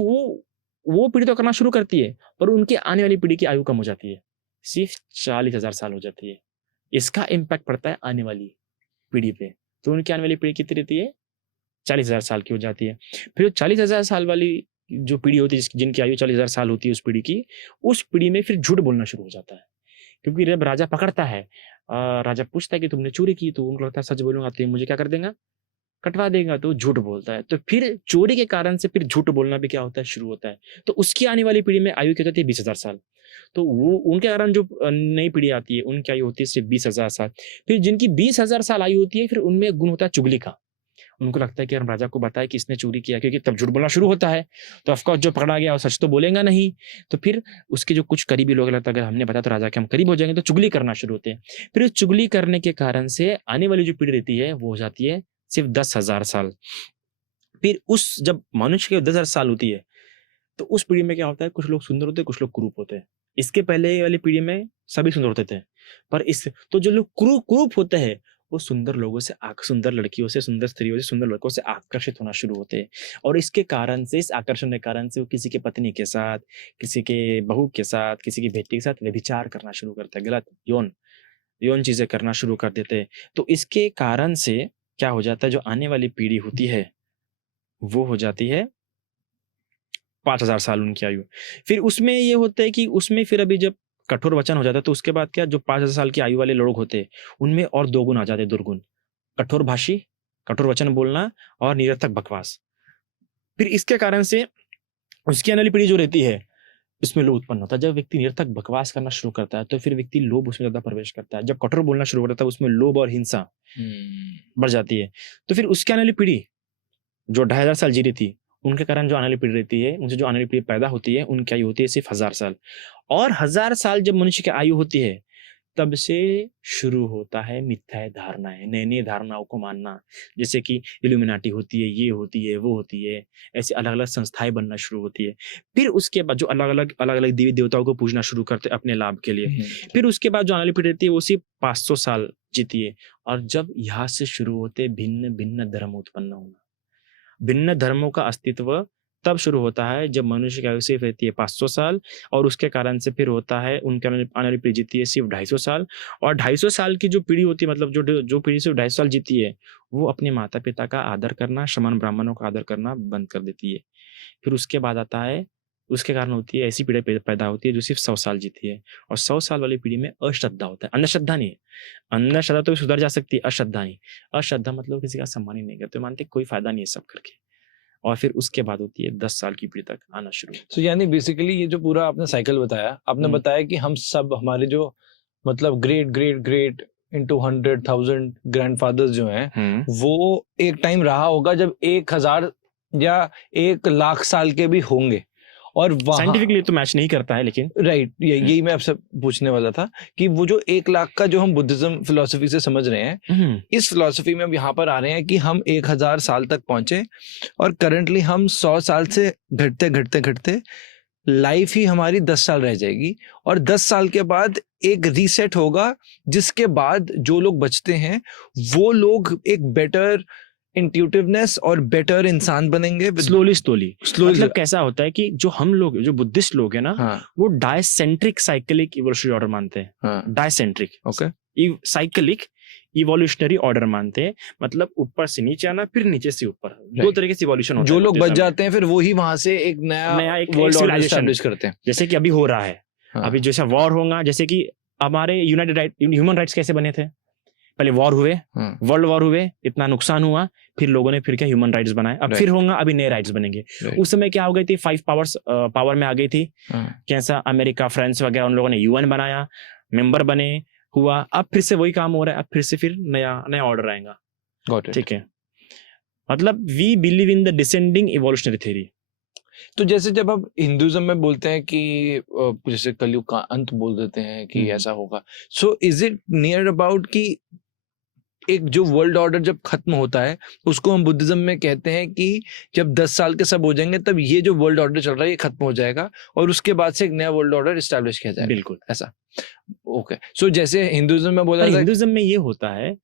वो पीढ़ी तो करना शुरू करती है, पर उनकी आने वाली पीढ़ी की आयु कम हो जाती है, सिर्फ 40,000 साल हो जाती है। इसका इम्पैक्ट पड़ता है आने वाली पीढ़ी पे। तो उनकी आने वाली पीढ़ी कितनी रहती है? 40,000 साल की हो जाती है। फिर 40,000 साल वाली जो पीढ़ी होती है, जिनकी आयु 40,000 साल होती है, उस पीढ़ी में फिर झूठ बोलना शुरू हो जाता है। क्योंकि जब राजा पकड़ता है, राजा पूछता है कि तुमने चोरी की, तो उनको लगता है सच बोलूंगा तो मुझे क्या कर देगा, कटवा देगा, तो झूठ बोलता है। तो फिर चोरी के कारण से फिर झूठ बोलना भी क्या होता है, शुरू होता है। तो उसकी आने वाली पीढ़ी में आयु क्या होती है? 20,000 साल। तो वो उनके कारण जो नई पीढ़ी आती है, उनकी आयु होती है सिर्फ 20,000 साल। फिर जिनकी 20,000 साल आयु होती है, फिर उनमें गुण होता है चुगली का। उनको लगता है कि हम राजा को बताए कि इसने चोरी किया, क्योंकि तब झूठ बोलना शुरू होता है। तो ऑफकोर्स जो पकड़ा गया वो सच तो बोलेगा नहीं, तो फिर उसके जो कुछ करीबी लोग लगता है अगर हमने बताया तो राजा के हम करीब हो जाएंगे, तो चुगली करना शुरू होते हैं। फिर चुगली करने के कारण से आने वाली जो पीढ़ी रहती है वो हो जाती है सिर्फ 10,000 साल। फिर जब मनुष्य की 10,000 साल होती है, तो उस पीढ़ी में क्या होता है, कुछ लोग सुंदर होते हैं, कुछ लोग कुरूप होते हैं। इसके पहले वाली पीढ़ी में सभी सुंदर होते थे, पर इस तो जो लोग कुरूप होते हैं वो सुंदर लोगों से, सुंदर लड़कियों से, सुंदर स्त्रियों से, सुंदर लड़कों से आकर्षित होना शुरू होते हैं। और इसके कारण से, इस आकर्षण के कारण से वो किसी के पत्नी के साथ, किसी के बहू के साथ, किसी की बेटी के साथ व्यभिचार करना शुरू करते हैं, गलत यौन चीजें करना शुरू कर देते हैं। तो इसके कारण से क्या हो जाता है, जो आने वाली पीढ़ी होती है वो हो जाती है 5000 साल उनकी आयु। फिर उसमें ये होता है कि उसमें फिर अभी जब कठोर वचन हो जाता है तो उसके बाद क्या, जो 5000 साल की आयु वाले लोग होते हैं उनमें और 2 गुण आ जाते हैं, दुर्गुण, कठोर भाषी, कठोर वचन बोलना और निरर्थक बकवास। फिर इसके कारण से उसकी आने वाली पीढ़ी जो रहती है इसमें लोभ उत्पन्न होता है। जब व्यक्ति निरर्थक बकवास करना शुरू करता है तो फिर व्यक्ति लोभ उसमें ज्यादा प्रवेश करता है। जब कठोर बोलना शुरू करता है उसमें लोभ और हिंसा बढ़ जाती है। तो फिर उसकी आने वाली पीढ़ी जो 2500 साल जी रही थी, उनके कारण जो आने वाली पीढ़ी रहती है, उनसे जो आने वाली पीढ़ी पैदा होती है, उनकी आयु होती है सिर्फ 1000 साल। और 1000 साल जब मनुष्य की आयु होती है तब से शुरू होता है मिथ्या धारणाएं, नई नई धारणाओं को मानना, जैसे कि इल्यूमिनाटी होती है, ये होती है, वो होती है, ऐसे अलग अलग संस्थाएं बनना शुरू होती है। फिर उसके बाद जो अलग अलग देवी देवताओं को पूजना शुरू करते हैं अपने लाभ के लिए। फिर उसके बाद जो आने वाली पीढ़ी रहती है वो सिर्फ 500 साल जीती है। और जब यहाँ से शुरू होते भिन्न भिन्न धर्म उत्पन्न होना, भिन्न धर्मों का अस्तित्व तब शुरू होता है जब मनुष्य की आयु सिर्फ रहती है 500 साल। और उसके कारण से फिर होता है उनके आने वाली पीढ़ी जीती है सिर्फ 250 साल। और 250 साल की जो पीढ़ी होती है, मतलब जो पीढ़ी सिर्फ 250 साल जीती है, वो अपने माता पिता का आदर करना, श्रमण ब्राह्मणों का आदर करना बंद कर देती है। फिर उसके बाद आता है, उसके कारण होती है ऐसी पीढ़ी पैदा होती है जो सिर्फ 100 साल जीती है। और 100 साल वाली पीढ़ी में अश्रद्धा होता है, अंधश्रद्धा नहीं है। अंधश्रद्धा तो सुधर जा सकती है, अश्रद्धा नहीं। अश्रद्धा मतलब किसी का सम्मान ही नहीं करते, मानते कोई फायदा नहीं है सब करके। और फिर उसके बाद होती है 10 साल की पीढ़ी तक आना शुरू। तो यानी बेसिकली ये जो पूरा आपने साइकिल बताया, आपने बताया कि हम सब, हमारे जो मतलब great great great into 100,000 grandfathers जो हैं, वो एक टाइम रहा होगा जब 1000 या 1,00,000 साल के भी होंगे। और साइंटिफिकली तो मैच नहीं करता है, लेकिन राइट, यही मैं आपसे पूछने वाला था कि वो जो 1,00,000 का जो हम बुद्धिज्म फिलोसफी से समझ रहे हैं, इस फिलोसफी में अब यहाँ पर आ रहे हैं कि हम 1000 साल तक पहुंचे और करंटली हम 100 साल से घटते घटते घटते लाइफ ही हमारी 10 साल रह जाएगी। और 10 साल के बाद एक रीसेट होगा, जिसके बाद जो लोग बचते हैं वो लोग एक बेटर इंट्यूटिवनेस और बेटर इंसान बनेंगे स्लोली। मतलब कैसा होता है कि जो हम लोग, जो बुद्धिस्ट लोग हैं ना, वो डायसेंट्रिक साइक्लिक इवोल्यूशनरी ऑर्डर मानते हैं। Dicentric, okay, cyclic evolutionary order मानते हैं, मतलब ऊपर से नीचे आना फिर नीचे से ऊपर, दो तरीके से इवोल्यूशन होता है। जो लोग बच जाते हैं फिर वो ही वहां से एक नया वर्ल्ड ऑर्डर एस्टैब्लिश करते हैं, जैसे कि अभी हो रहा है। अभी जैसा वॉर होगा, जैसे कि हमारे ह्यूमन राइट्स कैसे बने थे, पहले वॉर हुए, वर्ल्ड वॉर हुए, इतना नुकसान हुआ, फिर लोगों ने फिर क्या ह्यूमन राइट्स बनाए। अब फिर होगा, अभी नए राइट्स बनेंगे। उस समय क्या हो गई थी, 5 पावर्स पावर में आ गई थी, कैसा अमेरिका, फ्रांस वगैरह, उन लोगों ने यूएन बनाया, मेंबर बने, हुआ। अब फिर से वही काम हो रहा है, अब फिर से फिर नया ऑर्डर आएगा। ठीक है, मतलब we believe in the descending evolutionary theory. तो जैसे जब आप हिंदुइज्म में बोलते हैं कि जैसे कलयुग का अंत बोल देते हैं कि ऐसा होगा, so is it near about कि एक जो वर्ल्ड ऑर्डर जब खत्म होता है उसको हम बुद्धिज्म में कहते हैं कि जब 10 साल के सब हो जाएंगे तब ये जो वर्ल्ड ऑर्डर चल रहा है ये खत्म हो जाएगा और उसके बाद से एक नया वर्ल्ड ऑर्डर एस्टैब्लिश किया जाएगा। बिल्कुल ऐसा। ओके, सो जैसे हिंदुइज्म में बोला, हिंदुइज्म में ये होता है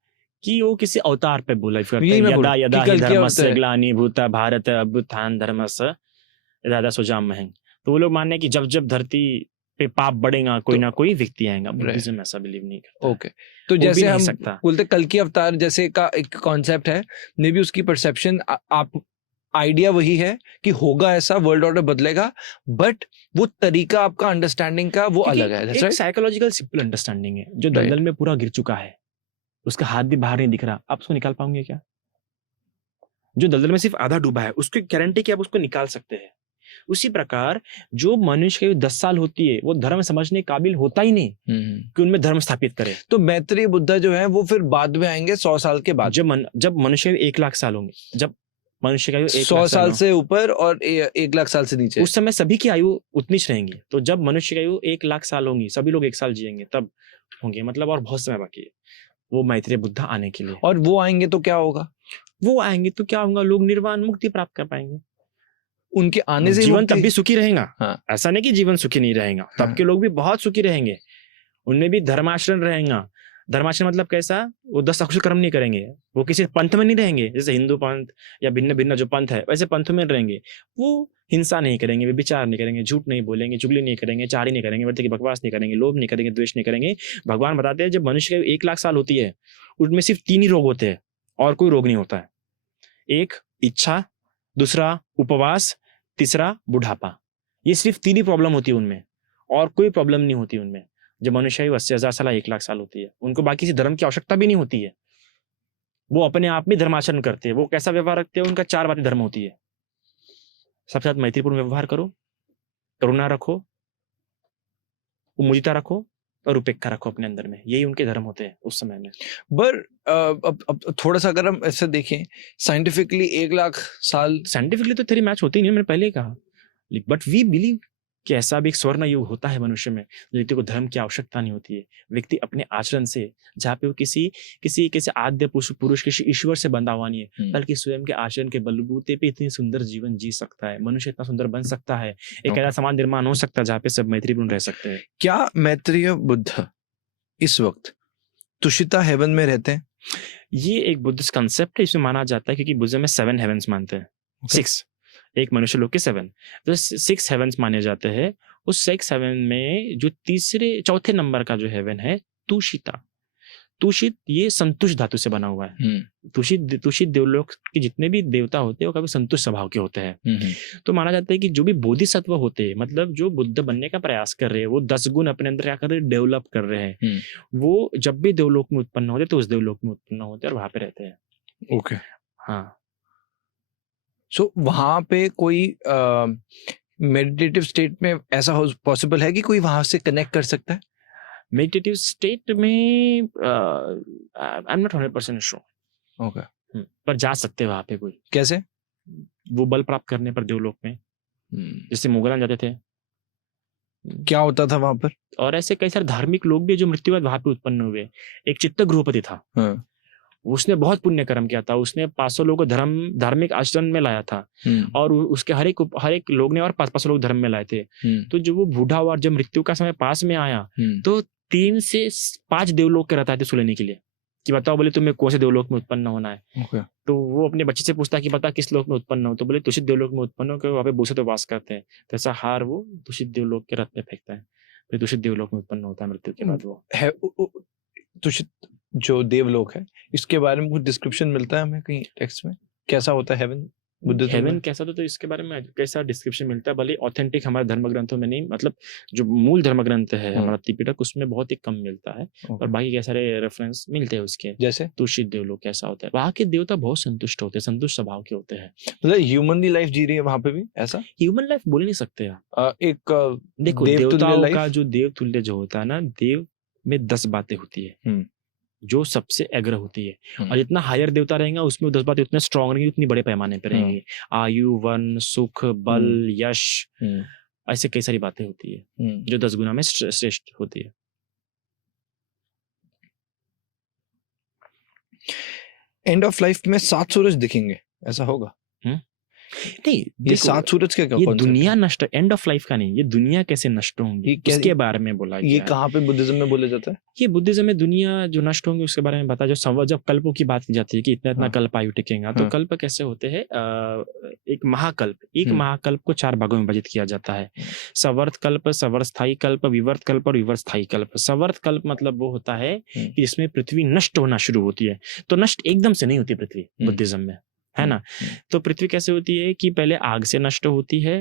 कि वो किसी अवतार पे बोला करते हैं, यदा यदा हि धर्मस्य ग्लानिर्भूता भारत अभ्युत्थान धर्मस्य यदा सुजाम्यहं। तो वो लोग मानने हैं कि जब जब धरती पे पाप बढ़ेगा कोई ना कोई व्यक्ति आएगा। बुद्धिज्म ऐसा बिलीव नहीं करता। ओके, तो जैसे हम बोलते कल की अवतार जैसे का एक कॉन्सेप्ट है, मे बी उसकी परसेप्शन, आप आइडिया वही है कि होगा ऐसा, वर्ल्ड ऑर्डर बदलेगा, बट वो तरीका आपका अंडरस्टैंडिंग का वो अलग है। एक साइकोलॉजिकल सिंपल अंडरस्टैंडिंग है, जो दलदल में पूरा गिर चुका है, उसका हाथ भी बाहर नहीं दिख रहा, आप उसको निकाल पाओगे क्या? जो दलदल में सिर्फ आधा डूबा है उसकी गारंटी कि आप उसको निकाल सकते हैं। उसी प्रकार जो मनुष्य की 10 साल होती है वो धर्म समझने काबिल होता ही नहीं कि उनमें धर्म स्थापित करे। तो मैत्रेय बुद्धा जो है वो फिर बाद में आएंगे 100 साल के बाद, जब मनुष्य 1,00,000 साल होंगे, जब मनुष्य का आयु 100 साल से ऊपर और 1,00,000 साल से नीचे, उस समय सभी की आयु उतनी ही रहेंगी। तो जब मनुष्य की आयु 1,00,000 साल होंगी, सभी लोग 1 साल जिएंगे, तब होंगे, मतलब और बहुत समय बाकी है वो मैत्रेय बुद्धा आने के लिए। और वो आएंगे तो क्या होगा? वो आएंगे तो क्या होगा, लोग निर्वाण मुक्ति प्राप्त कर पाएंगे। उनके आने से जीवन मुक्ति- तब भी सुखी रहेगा। हाँ। ऐसा नहीं कि जीवन सुखी नहीं रहेगा, तब हाँ। के लोग भी बहुत सुखी रहेंगे, उनमें भी धर्माचरण रहेगा। धर्माचरण मतलब कैसा, वो 10 अकुशल कर्म नहीं करेंगे, वो किसी पंथ में नहीं रहेंगे, जैसे हिंदू पंथ या भिन्न भिन्न जो पंथ है वैसे पंथ में रहेंगे। वो हिंसा नहीं करेंगे, वे विचार नहीं करेंगे, झूठ नहीं बोलेंगे, चुगली नहीं करेंगे, चारी नहीं करेंगे, व्यर्थ की बकवास नहीं करेंगे, लोभ नहीं करेंगे, द्वेष नहीं करेंगे। भगवान बताते हैं जब मनुष्य के 1 लाख साल होती है उनमें सिर्फ 3 ही रोग होते हैं और कोई रोग नहीं होता है। एक इच्छा, दूसरा उपवास, तीसरा बुढ़ापा। ये सिर्फ 3 ही प्रॉब्लम होती है उनमें, और कोई प्रॉब्लम नहीं होती उनमें। जब मनुष्य 80,000 साल 1 लाख साल होती है, उनको बाकी किसी धर्म की आवश्यकता भी नहीं होती है। वो अपने आप में धर्माचरण करते हैं। वो कैसा व्यवहार रखते हैं, उनका 4 बातें धर्म होती है। सबके साथ मैत्रीपूर्ण व्यवहार करो, करुणा रखो, उमुदिता रखो और उपेक्षा रखो अपने अंदर में। यही उनके धर्म होते हैं उस समय में। पर अब थोड़ा सा अगर हम ऐसे देखें साइंटिफिकली 1 लाख साल, साइंटिफिकली तो तेरी मैच होती नहीं है, मैंने पहले ही कहा, बट वी बिलीव कि ऐसा भी एक स्वर्ण युग होता है मनुष्य में, व्यक्ति को धर्म की आवश्यकता नहीं होती है। व्यक्ति अपने आचरण से, जहाँ पे वो किसी आद्य पुरुष किसी ईश्वर से बंधा हुआ नहीं है, बल्कि स्वयं के आचरण के बलबूते पे इतनी सुंदर जीवन जी सकता है। मनुष्य इतना सुंदर बन सकता है, एक ऐसा समाज निर्माण हो सकता है जहाँ पे सब मैत्रीपूर्ण रह सकते हैं। क्या मैत्रेय बुद्ध इस वक्त तुषिता हेवन में रहते हैं? ये एक बुद्धिस्ट कंसेप्ट है, इसमें माना जाता है क्योंकि बुद्ध में 7 हेवंस मानते हैं। 6 एक मनुष्य लोग के 7, तो 6 हेवंस माने जाते हैं। उस 6 हेवन में जो चौथे नंबर का जो हेवन है तुषिता, तुषित ये संतुष्ट धातु से बना हुआ है। तुषित देवलोक के जितने भी देवता होते हैं वो काफी संतुष्ट स्वभाव के होते हैं। तो माना जाता है कि जो भी बोधिसत्व होते हैं, मतलब जो बुद्ध बनने का प्रयास कर रहे हैं, वो 10 गुण अपने अंदर क्या कर रहे हैं, डेवलप कर रहे हैं। वो जब भी देवलोक में उत्पन्न होते तो उस देवलोक में उत्पन्न होते और वहां पे रहते हैं। ओके, हाँ। सो वहां पे कोई मेडिटेटिव स्टेट में ऐसा पॉसिबल है कि कोई वहां से कनेक्ट कर सकता है? मेडिटेटिव स्टेट में I am not 100% sure. Okay, पर जा सकते हैं वहां पे कोई, कैसे? वो बल प्राप्त करने पर देवलोक में, जैसे मुगलान जाते थे। क्या होता था वहां पर? और ऐसे कई सारे धार्मिक लोग भी जो मृत्यु बाद वहां पे उत्पन्न हुए। एक चित्तगृहपति था, उसने बहुत पुण्य कर्म किया था, उसने 500 लोगों को धार्मिक आचरण में लाया था, और उसके हर एक लोग ने और 500 लोग धर्म में लाए थे। तो जब वो बूढ़ा हुआ, जब मृत्यु का समय पास में आया, तो 3 से 5 देवलोक के रहता थे सुलेने के लिए कि बताओ, बोले तुम्हें कौन से देवलोक में उत्पन्न होना है। तो वो अपने बच्चे से पूछता कि बता किस लोक में उत्पन्न हो, तो बोले तुषित देवलोक में उत्पन्न हो, क्योंकि वहाँ पे भूषित वास करते हैं। तो ऐसा हार वो तुषित देवलोक के रथ में फेंकता है, फिर तुषित देवलोक में उत्पन्न होता है मृत्यु के बाद। वो है तुषित जो देवलोक है, इसके बारे में कुछ डिस्क्रिप्शन मिलता है हमें कहीं टेक्स्ट में? कैसा होता है हेवन? हेवन कैसा तो इसके बारे में कैसा डिस्क्रिप्शन मिलता है, भले ऑथेंटिक हमारे धर्म ग्रंथों में नहीं, मतलब जो मूल धर्म ग्रंथ है हमारा त्रिपिटक, उसमें बहुत ही कम मिलता है, और बाकी कई सारे रेफरेंस मिलते हैं उसके। जैसे तुषित देवलोक कैसा होता है, वहाँ के देवता बहुत संतुष्ट होते हैं, संतुष्ट स्वभाव के होते हैं। मतलब ह्यूमनली लाइफ जी रही है वहां पे भी ऐसा? ह्यूमन लाइफ बोल नहीं सकते आप। एक देखो देवताओं का जो देव तुल्य जो होता है ना, देव में 10 बातें होती है जो सबसे अग्र होती है, और जितना हायर देवता रहेगा उसमें 10 बातें उतने स्ट्रांग रहेंगी, उतनी बड़े पैमाने पर रहेंगी। आयु, वन, सुख, बल, यश, ऐसे कई सारी बातें होती है जो 10 गुना में श्रेष्ठ होती है। एंड ऑफ लाइफ में 7 सूरज दिखेंगे, ऐसा होगा? नहीं, ये 7 सूरज क्या ये दुनिया नष्ट, एंड ऑफ लाइफ का नहीं, ये दुनिया कैसे नष्ट होंगी उसके बारे में बोला गया। ये कहाँ पे बुद्धिज्म में बोला जाता है? ये बुद्धिज्म में दुनिया जो नष्ट होंगी उसके बारे में बता, जब कल्पों की बात की जाती है कि इतना कल्प आयु टिकेगा, तो कल्प कैसे होते हैं, एक महाकल्प को 4 भागों में विभाजित किया जाता है। सवर्त कल्प, सवर्स्थायी कल्प, विवर्त कल्प और विवर्त स्थायी कल्प। सवर्त कल्प मतलब वो होता है कि जिसमें पृथ्वी नष्ट होना शुरू होती है। तो नष्ट एकदम से नहीं होती पृथ्वी बुद्धिज्म में, है ना। तो पृथ्वी कैसे होती है कि पहले आग से नष्ट होती है,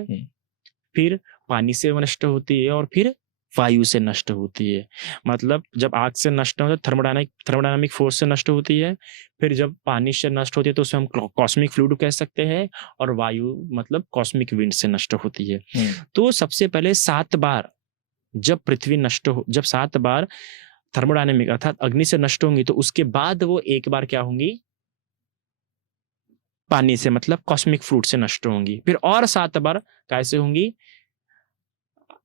फिर पानी से नष्ट होती है, और फिर वायु से नष्ट होती है। मतलब जब आग से नष्ट होती है थर्मोडायनामिक फोर्स से नष्ट होती है, फिर जब पानी से नष्ट होती है तो उसे हम कॉस्मिक फ्लूइड कह सकते हैं, और वायु मतलब कॉस्मिक विंड से नष्ट होती है। तो सबसे पहले 7 बार जब पृथ्वी जब 7 बार थर्मोडायनामिक अर्थात अग्नि से नष्ट होंगी, तो उसके बाद वो एक बार क्या होंगी, पानी से मतलब कॉस्मिक फ्लूइड से नष्ट होंगी। फिर और 7 बार कैसे होंगी,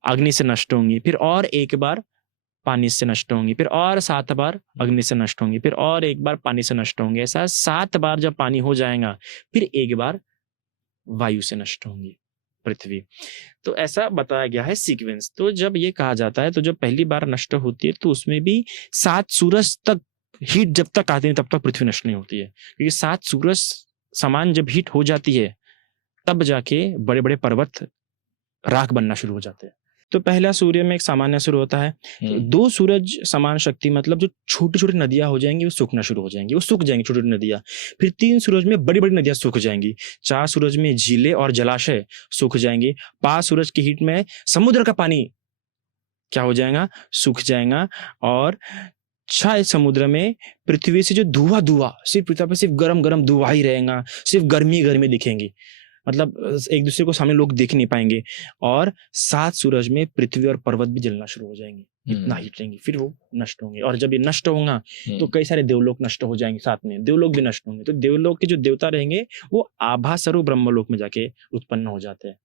अग्नि से नष्ट होंगी, फिर और एक बार पानी से नष्ट होंगी, फिर और 7 बार अग्नि से नष्ट होंगी, फिर और एक बार पानी से नष्ट होंगी। ऐसा 7 बार जब पानी हो जाएगा, फिर एक बार वायु से नष्ट होंगी। पृथ्वी। तो ऐसा बताया गया है सीक्वेंस। तो जब ये कहा जाता है तो जब पहली बार नष्ट होती है तो उसमें भी 7 सूरज तक हीट जब तक आती है तब तक पृथ्वी नष्ट नहीं होती है, क्योंकि 7 सूरज समान जब हीट हो जाती है तब जाके बड़े बड़े पर्वत राख बनना शुरू हो जाते हैं। तो पहला सूर्य में एक सामान्य शुरू होता है, तो 2 सूरज समान शक्ति मतलब जो छोटी छोटी नदियां हो जाएंगी वो सूखना शुरू हो जाएंगी, वो सूख जाएंगी छोटी छोटी नदियां। फिर 3 सूरज में बड़ी बड़ी नदियां सूख जाएंगी। 4 सूरज में झीलें और जलाशय सूख जाएंगे। 5 सूरज की हीट में समुद्र का पानी क्या हो जाएगा, सूख जाएगा। और 6 समुद्र में पृथ्वी से जो धुआं सिर्फ पृथ्वी पर सिर्फ गरम गरम धुआं ही रहेगा, सिर्फ गर्मी गर्मी दिखेंगी, मतलब एक दूसरे को सामने लोग देख नहीं पाएंगे। और 7 सूरज में पृथ्वी और पर्वत भी जलना शुरू हो जाएंगे, इतना हीट रहेंगे, फिर वो नष्ट होंगे। और जब ये नष्ट होगा तो कई सारे देवलोक नष्ट हो जाएंगे, साथ में देवलोक भी नष्ट होंगे। तो देवलोक के जो देवता रहेंगे वो आभा स्वरूप ब्रह्मलोक में जाके उत्पन्न हो जाते हैं।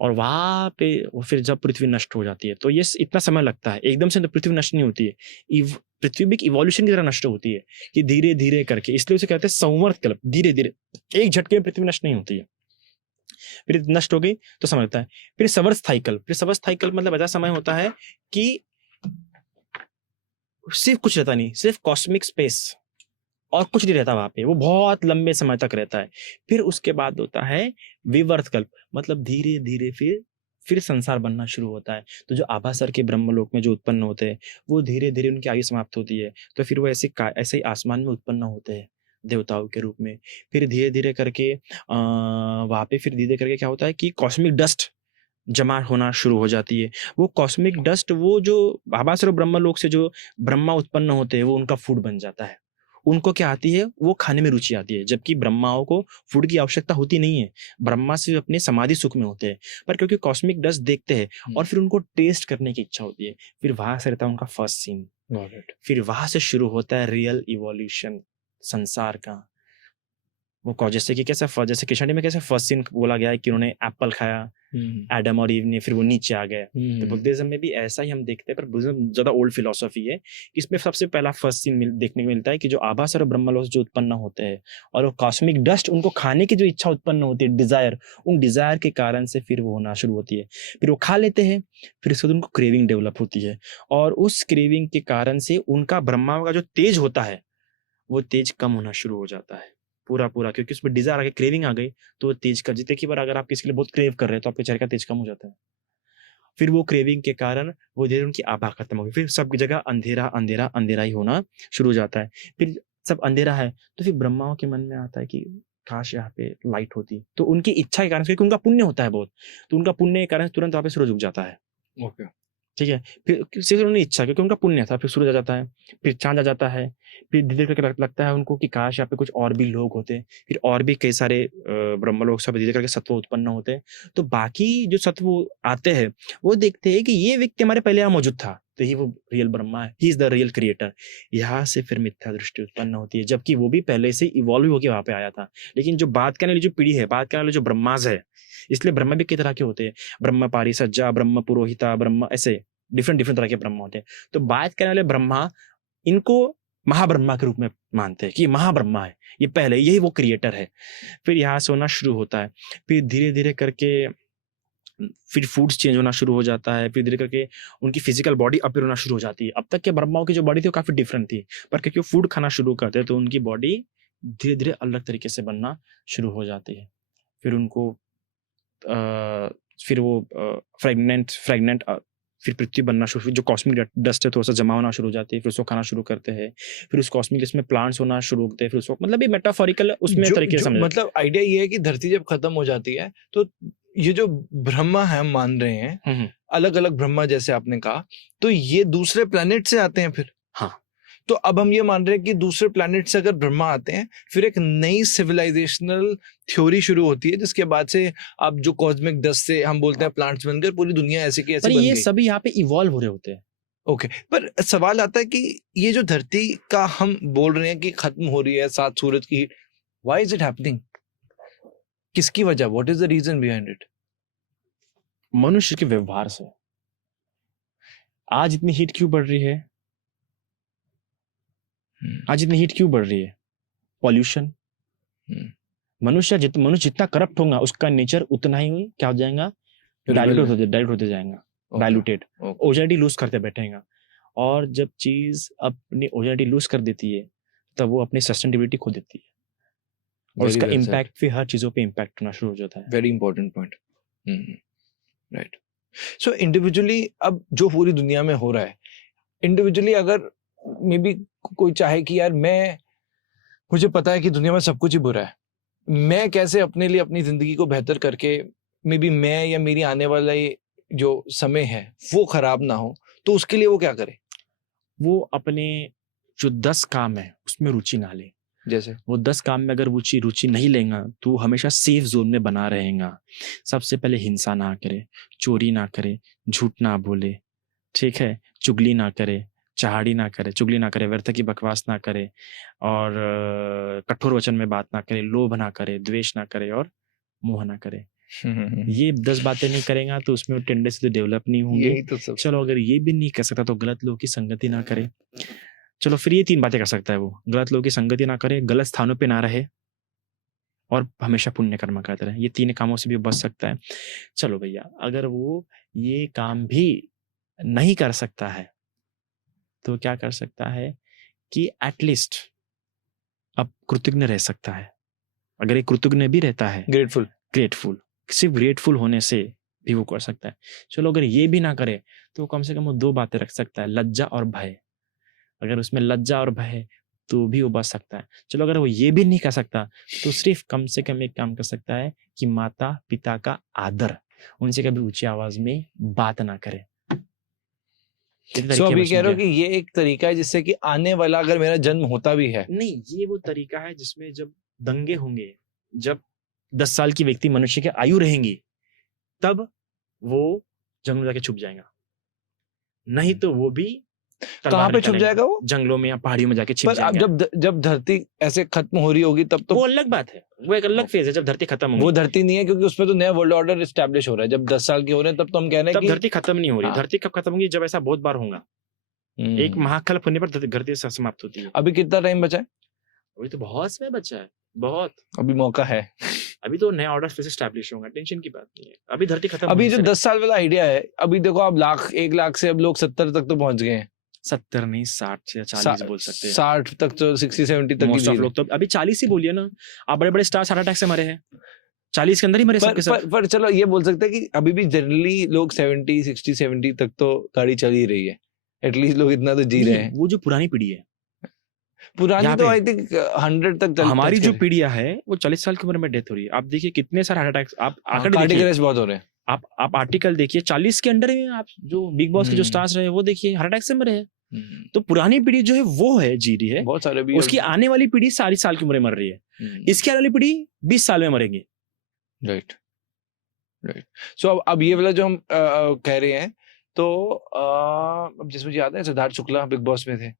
और वहां पे फिर जब पृथ्वी नष्ट हो जाती है तो ये इतना समय लगता है, एकदम से तो पृथ्वी नष्ट नहीं होती है। पृथ्वी भी इवोल्यूशन की तरह नष्ट होती है कि धीरे धीरे करके, इसलिए उसे कहते हैं संवर्त कल्प। धीरे धीरे एक झटके में पृथ्वी नष्ट नहीं होती है, फिर नष्ट हो गई तो समय लगता है। फिर सवर्स्थायी कल्प। फिर सवर्स्थायी कल्प मतलब ऐसा समय होता है कि सिर्फ कुछ रहता नहीं, सिर्फ कॉस्मिक स्पेस और कुछ नहीं रहता वहां पे, वो बहुत लंबे समय तक रहता है। फिर उसके बाद होता है विवर्त कल्प, मतलब धीरे धीरे फिर संसार बनना शुरू होता है। तो जो आभासर के ब्रह्मलोक में जो उत्पन्न होते हैं वो धीरे धीरे उनकी आयु समाप्त होती है, तो फिर वो ऐसे ही आसमान में उत्पन्न होते हैं देवताओं के रूप में। फिर धीरे धीरे करके वहां पे फिर धीरे करके क्या होता है कि कॉस्मिक डस्ट जमा होना शुरू हो जाती है। वो कॉस्मिक डस्ट, वो जो आभासर ब्रह्मलोक से जो ब्रह्मा उत्पन्न होते हैं वो उनका फूड बन जाता है। उनको क्या आती है, वो खाने में रुचि आती है, जबकि ब्रह्माओं को फूड की आवश्यकता होती नहीं है। ब्रह्मा से अपने समाधि सुख में होते हैं, पर क्योंकि कॉस्मिक डस्ट देखते हैं और फिर उनको टेस्ट करने की इच्छा होती है, फिर वहां से रहता है उनका फर्स्ट सीन। फिर वहां से शुरू होता है रियल इवोल्यूशन संसार का। वो जैसे कि जैसे कृष्ण में कैसे फर्स्ट सीन बोला गया है कि उन्होंने एप्पल खाया, एडम और ईव ने, फिर वो नीचे आ गए। तो बुद्धिज्म में भी ऐसा ही हम देखते हैं, पर बुद्धिज्म ज्यादा ओल्ड फिलोसफी है। इसमें सबसे पहला फर्स्ट सीन देखने को मिलता है कि जो आभास और ब्रह्मलोक जो उत्पन्न होते हैं और वो कॉस्मिक डस्ट, उनको खाने की जो इच्छा उत्पन्न होती है, डिजायर, उन डिजायर के कारण से फिर वो होना शुरू होती है। फिर वो खा लेते हैं, फिर उसके बाद उनको क्रेविंग डेवलप होती है, और उस क्रेविंग के कारण से उनका ब्रह्मा का जो तेज होता है वो तेज कम होना शुरू हो जाता है पूरा, क्योंकि उसमें डिजायर आ गई, क्रेविंग आ गई, तो तेज का जितने की बार अगर आप किसी के लिए बहुत क्रेव कर रहे हैं तो आपके चेहरे का तेज कम हो जाता है। फिर वो क्रेविंग के कारण वो धीरे उनकी आभा खत्म हो गई, फिर सब जगह अंधेरा अंधेरा अंधेरा ही होना शुरू हो जाता है। फिर सब अंधेरा है तो फिर ब्रह्माओं के मन में आता है कि काश यहाँ पे लाइट होती, तो उनकी इच्छा के कारण, क्योंकि उनका पुण्य होता है बहुत, तो उनका पुण्य के कारण तुरंत वहाँ पे सूरज उग जाता है। ओके, ठीक है। फिर सिर्फ उन्होंने इच्छा, क्योंकि उनका पुण्य था, फिर सूरज आ जाता है, फिर चांद आ जाता है। फिर धीरे करके लगता है उनको कि काश यहाँ पे कुछ और भी लोग होते, फिर और भी कई सारे ब्रह्मलोक सब धीरे करके सत्व उत्पन्न होते हैं। तो बाकी जो सत्व आते हैं वो देखते हैं कि ये व्यक्ति हमारे पहले यहाँ मौजूद था, तो ही वो रियल ब्रह्मा है, he is the real creator. यहाँ से फिर मिथ्या दृष्टि उत्पन्न होती है, जबकि वो भी पहले से इवॉल्व होकर वहां पे आया था। लेकिन जो बात करने वाली जो पीढ़ी है, बात करने वाले जो ब्रह्माज है, इसलिए ब्रह्मा भी कई तरह के होते हैं, ब्रह्म पारिसज्जा, ब्रह्म पुरोहिता, ब्रह्म, ऐसे डिफरेंट तरह के ब्रह्मा होते हैं। तो बात करने वाले ब्रह्मा इनको महाब्रह्मा के रूप में मानते हैं कि ये महाब्रह्मा है, ये पहले, यही वो क्रिएटर है। फिर यहाँ से होना शुरू होता है, फिर धीरे धीरे करके फिर फूड्स चेंज होना शुरू हो जाता है, फिर धीरे करके उनकी फिजिकल बॉडी अपीयर होना शुरू हो जाती है। अब तक के ब्रह्माओं की जो बॉडी थी वो काफी डिफरेंट थी, पर क्योंकि वो फूड खाना शुरू करते हैं तो उनकी बॉडी धीरे धीरे अलग तरीके से बनना शुरू हो जाती है। फिर उनको फिर वो फ्रेगनेंट फिर पृथ्वी बनना शुरू, जो कॉस्मिक डस्ट है थोड़ा सा जमा होना शुरू हो जाती है, फिर उसको खाना शुरू करते हैं। फिर उस कॉस्मिक डस्ट में प्लांट्स होना शुरू होते हैं, फिर उसको, मतलब ये मेटाफोरिकल उसमें तरीके से, मतलब आइडिया ये है कि धरती जब खत्म हो जाती है तो ये जो ब्रह्मा है हम मान रहे हैं, अलग अलग ब्रह्मा जैसे आपने कहा, तो ये दूसरे प्लेनेट से आते हैं फिर। हाँ, तो अब हम ये मान रहे हैं कि दूसरे प्लेनेट से अगर ब्रह्मा आते हैं फिर एक नई सिविलाइजेशनल थ्योरी शुरू होती है, जिसके बाद से अब जो कॉस्मिक डस्ट से हम बोलते हैं प्लांट्स बनकर पूरी दुनिया ऐसे की ऐसे बन गई। ये सभी यहाँ पे इवॉल्व हो रहे होते हैं। ओके, पर सवाल आता है कि ये जो धरती का हम बोल रहे हैं कि खत्म हो रही है 7 सूरज की, व्हाई इज इट हैपनिंग? किसकी वजह, what is the reason behind it? मनुष्य के व्यवहार से। आज इतनी हीट क्यों बढ़ रही है? आज इतनी हीट क्यों बढ़ रही है? पॉल्यूशन, मनुष्य जितना करप्ट होगा उसका नेचर उतना ही क्या हो जाएगा, डाइल्यूट होते जाएगा, डाइल्यूटेड, ओरिजिनलिटी लूज करते बैठेगा। और जब चीज अपनी ओरिजिनलिटी लूज कर देती है तब वो अपनी सस्टेनेबिलिटी खो देती है और उसका इम्पैक्ट फिर हर चीजों पे इम्पैक्ट होना शुरू हो जाता है। Very important point. राइट। सो इंडिविजुअली अब जो पूरी दुनिया में हो रहा है, इंडिविजुअली अगर मे बी कोई चाहे कि यार मुझे पता है कि दुनिया में सब कुछ ही बुरा है, मैं कैसे अपने लिए अपनी जिंदगी को बेहतर करके मे बी मैं या मेरी आने वाला ये जो समय है वो खराब ना हो, तो उसके लिए वो क्या करे? वो अपने जो 10 काम है उसमें रुचि ना ले। जैसे वो 10 काम में अगर रुचि नहीं लेगा तो हमेशा सेफ जोन में बना रहेगा। सबसे पहले हिंसा ना करे, चोरी ना करे, झूठ ना बोले, ठीक है, चुगली ना करे, चढ़ाड़ी ना करे, चुगली ना करे, व्यर्थ की बकवास ना करे और कठोर वचन में बात ना करे, लोभ ना करे, द्वेष ना करे और मोह ना करे। ये 10 बातें नहीं करेगा तो उसमें टेंडेंसी तो डेवलप नहीं होंगे। तो सब चलो अगर ये भी नहीं कर सकता तो गलत लोगों की संगति ना करे। चलो फिर ये 3 बातें कर सकता है वो, गलत लोगों की संगति ना करे, गलत स्थानों पे ना रहे और हमेशा पुण्य कर्म करते रहे। ये 3 कामों से भी बच सकता है। चलो भैया अगर वो ये काम भी नहीं कर सकता है तो क्या कर सकता है कि एटलीस्ट अब कृतज्ञ रह सकता है। अगर ये कृतज्ञ भी रहता है, ग्रेटफुल, सिर्फ ग्रेटफुल होने से भी वो कर सकता है। चलो अगर ये भी ना करे तो कम से कम वो 2 बातें रख सकता है, लज्जा और भय। अगर उसमें लज्जा और भय है तो भी वो बच सकता है। चलो अगर वो ये भी नहीं कर सकता तो सिर्फ कम से कम एक काम कर सकता है कि माता पिता का आदर, उनसे कभी ऊंची आवाज में बात ना करे। सो अभी कह रहे हो कि ये एक तरीका है जिससे कि आने वाला अगर मेरा जन्म होता भी है, नहीं, ये वो तरीका है जिसमें जब दंगे होंगे, जब 10 साल की व्यक्ति मनुष्य की आयु रहेंगी तब वो जंगल में जाके छुप जाएगा। नहीं तो वो भी कहाँ पे छुप जाएगा? वो जंगलों में या पहाड़ियों में जाके छिप जाएगा। अब जब धरती ऐसे खत्म हो रही होगी तब तो वो अलग बात है, वो एक अलग फेज है जब धरती खत्म होगी। वो धरती नहीं है क्योंकि उसमें तो नया वर्ल्ड ऑर्डर एस्टैब्लिश हो रहा है। जब 10 साल के हो रहे हैं तब तो हम कह रहे हैं कि धरती खत्म नहीं हो रही। धरती कब खत्म होगी? जब ऐसा बहुत बार होगा, एक महाकल्प होने पर धरती समाप्त होती है। अभी कितना टाइम बचा है? अभी तो बहुत समय बचा है, बहुत अभी मौका है। अभी तो नया ऑर्डर फिर से एस्टैब्लिश होगा, टेंशन की बात नहीं है। अभी धरती खत्म, अभी जो 10 साल वाला आइडिया है, अभी देखो आप 1 लाख से अब लोग 70 तक तो पहुंच गए हैं। 70 नहीं, 60 या 40 बोल सकते हैं। 60 तक तो 60-70 तक मोस्ट ऑफ लोग तो अभी 40 ही बोलिए ना। आप बड़े बड़े स्टार्स हार्ट अटैक से मरे हैं, 40 के अंदर ही मरे सबके सब। पर चलो ये बोल सकते हैं कि अभी भी जनरली लोग 70 तक तो गाड़ी चल ही रही है। एटलीस्ट लोग इतना तो जी रहे हैं। वो जो पुरानी पीढ़ी है, पुरानी तो आई थिंक 100 तक चल। हमारी जो पीढ़ियां है वो 40 साल की उम्र में डेथ हो रही है। आप देखिए कितने सारे हार्ट अटैक्स, आप कार्डियक अरेस्ट बहुत हो रहे हैं। आप आर्टिकल देखिए 40 के अंडर में, आप जो बिग बॉस के जो स्टार्स रहे वो देखिए हार्ट अटैक से मरे हैं। तो पुरानी पीढ़ी जो है वो है जी रही है, बहुत सारे भी। उसकी आने वाली पीढ़ी 40 साल की उम्र में मर रही है, इसकी आने वाली पीढ़ी 20 साल में मरेंगे। राइट। सो अब ये वाला जो हम कह रहे हैं तो अब जिस मुझे याद है सिद्धार्थ शुक्ला बिग बॉस में थे।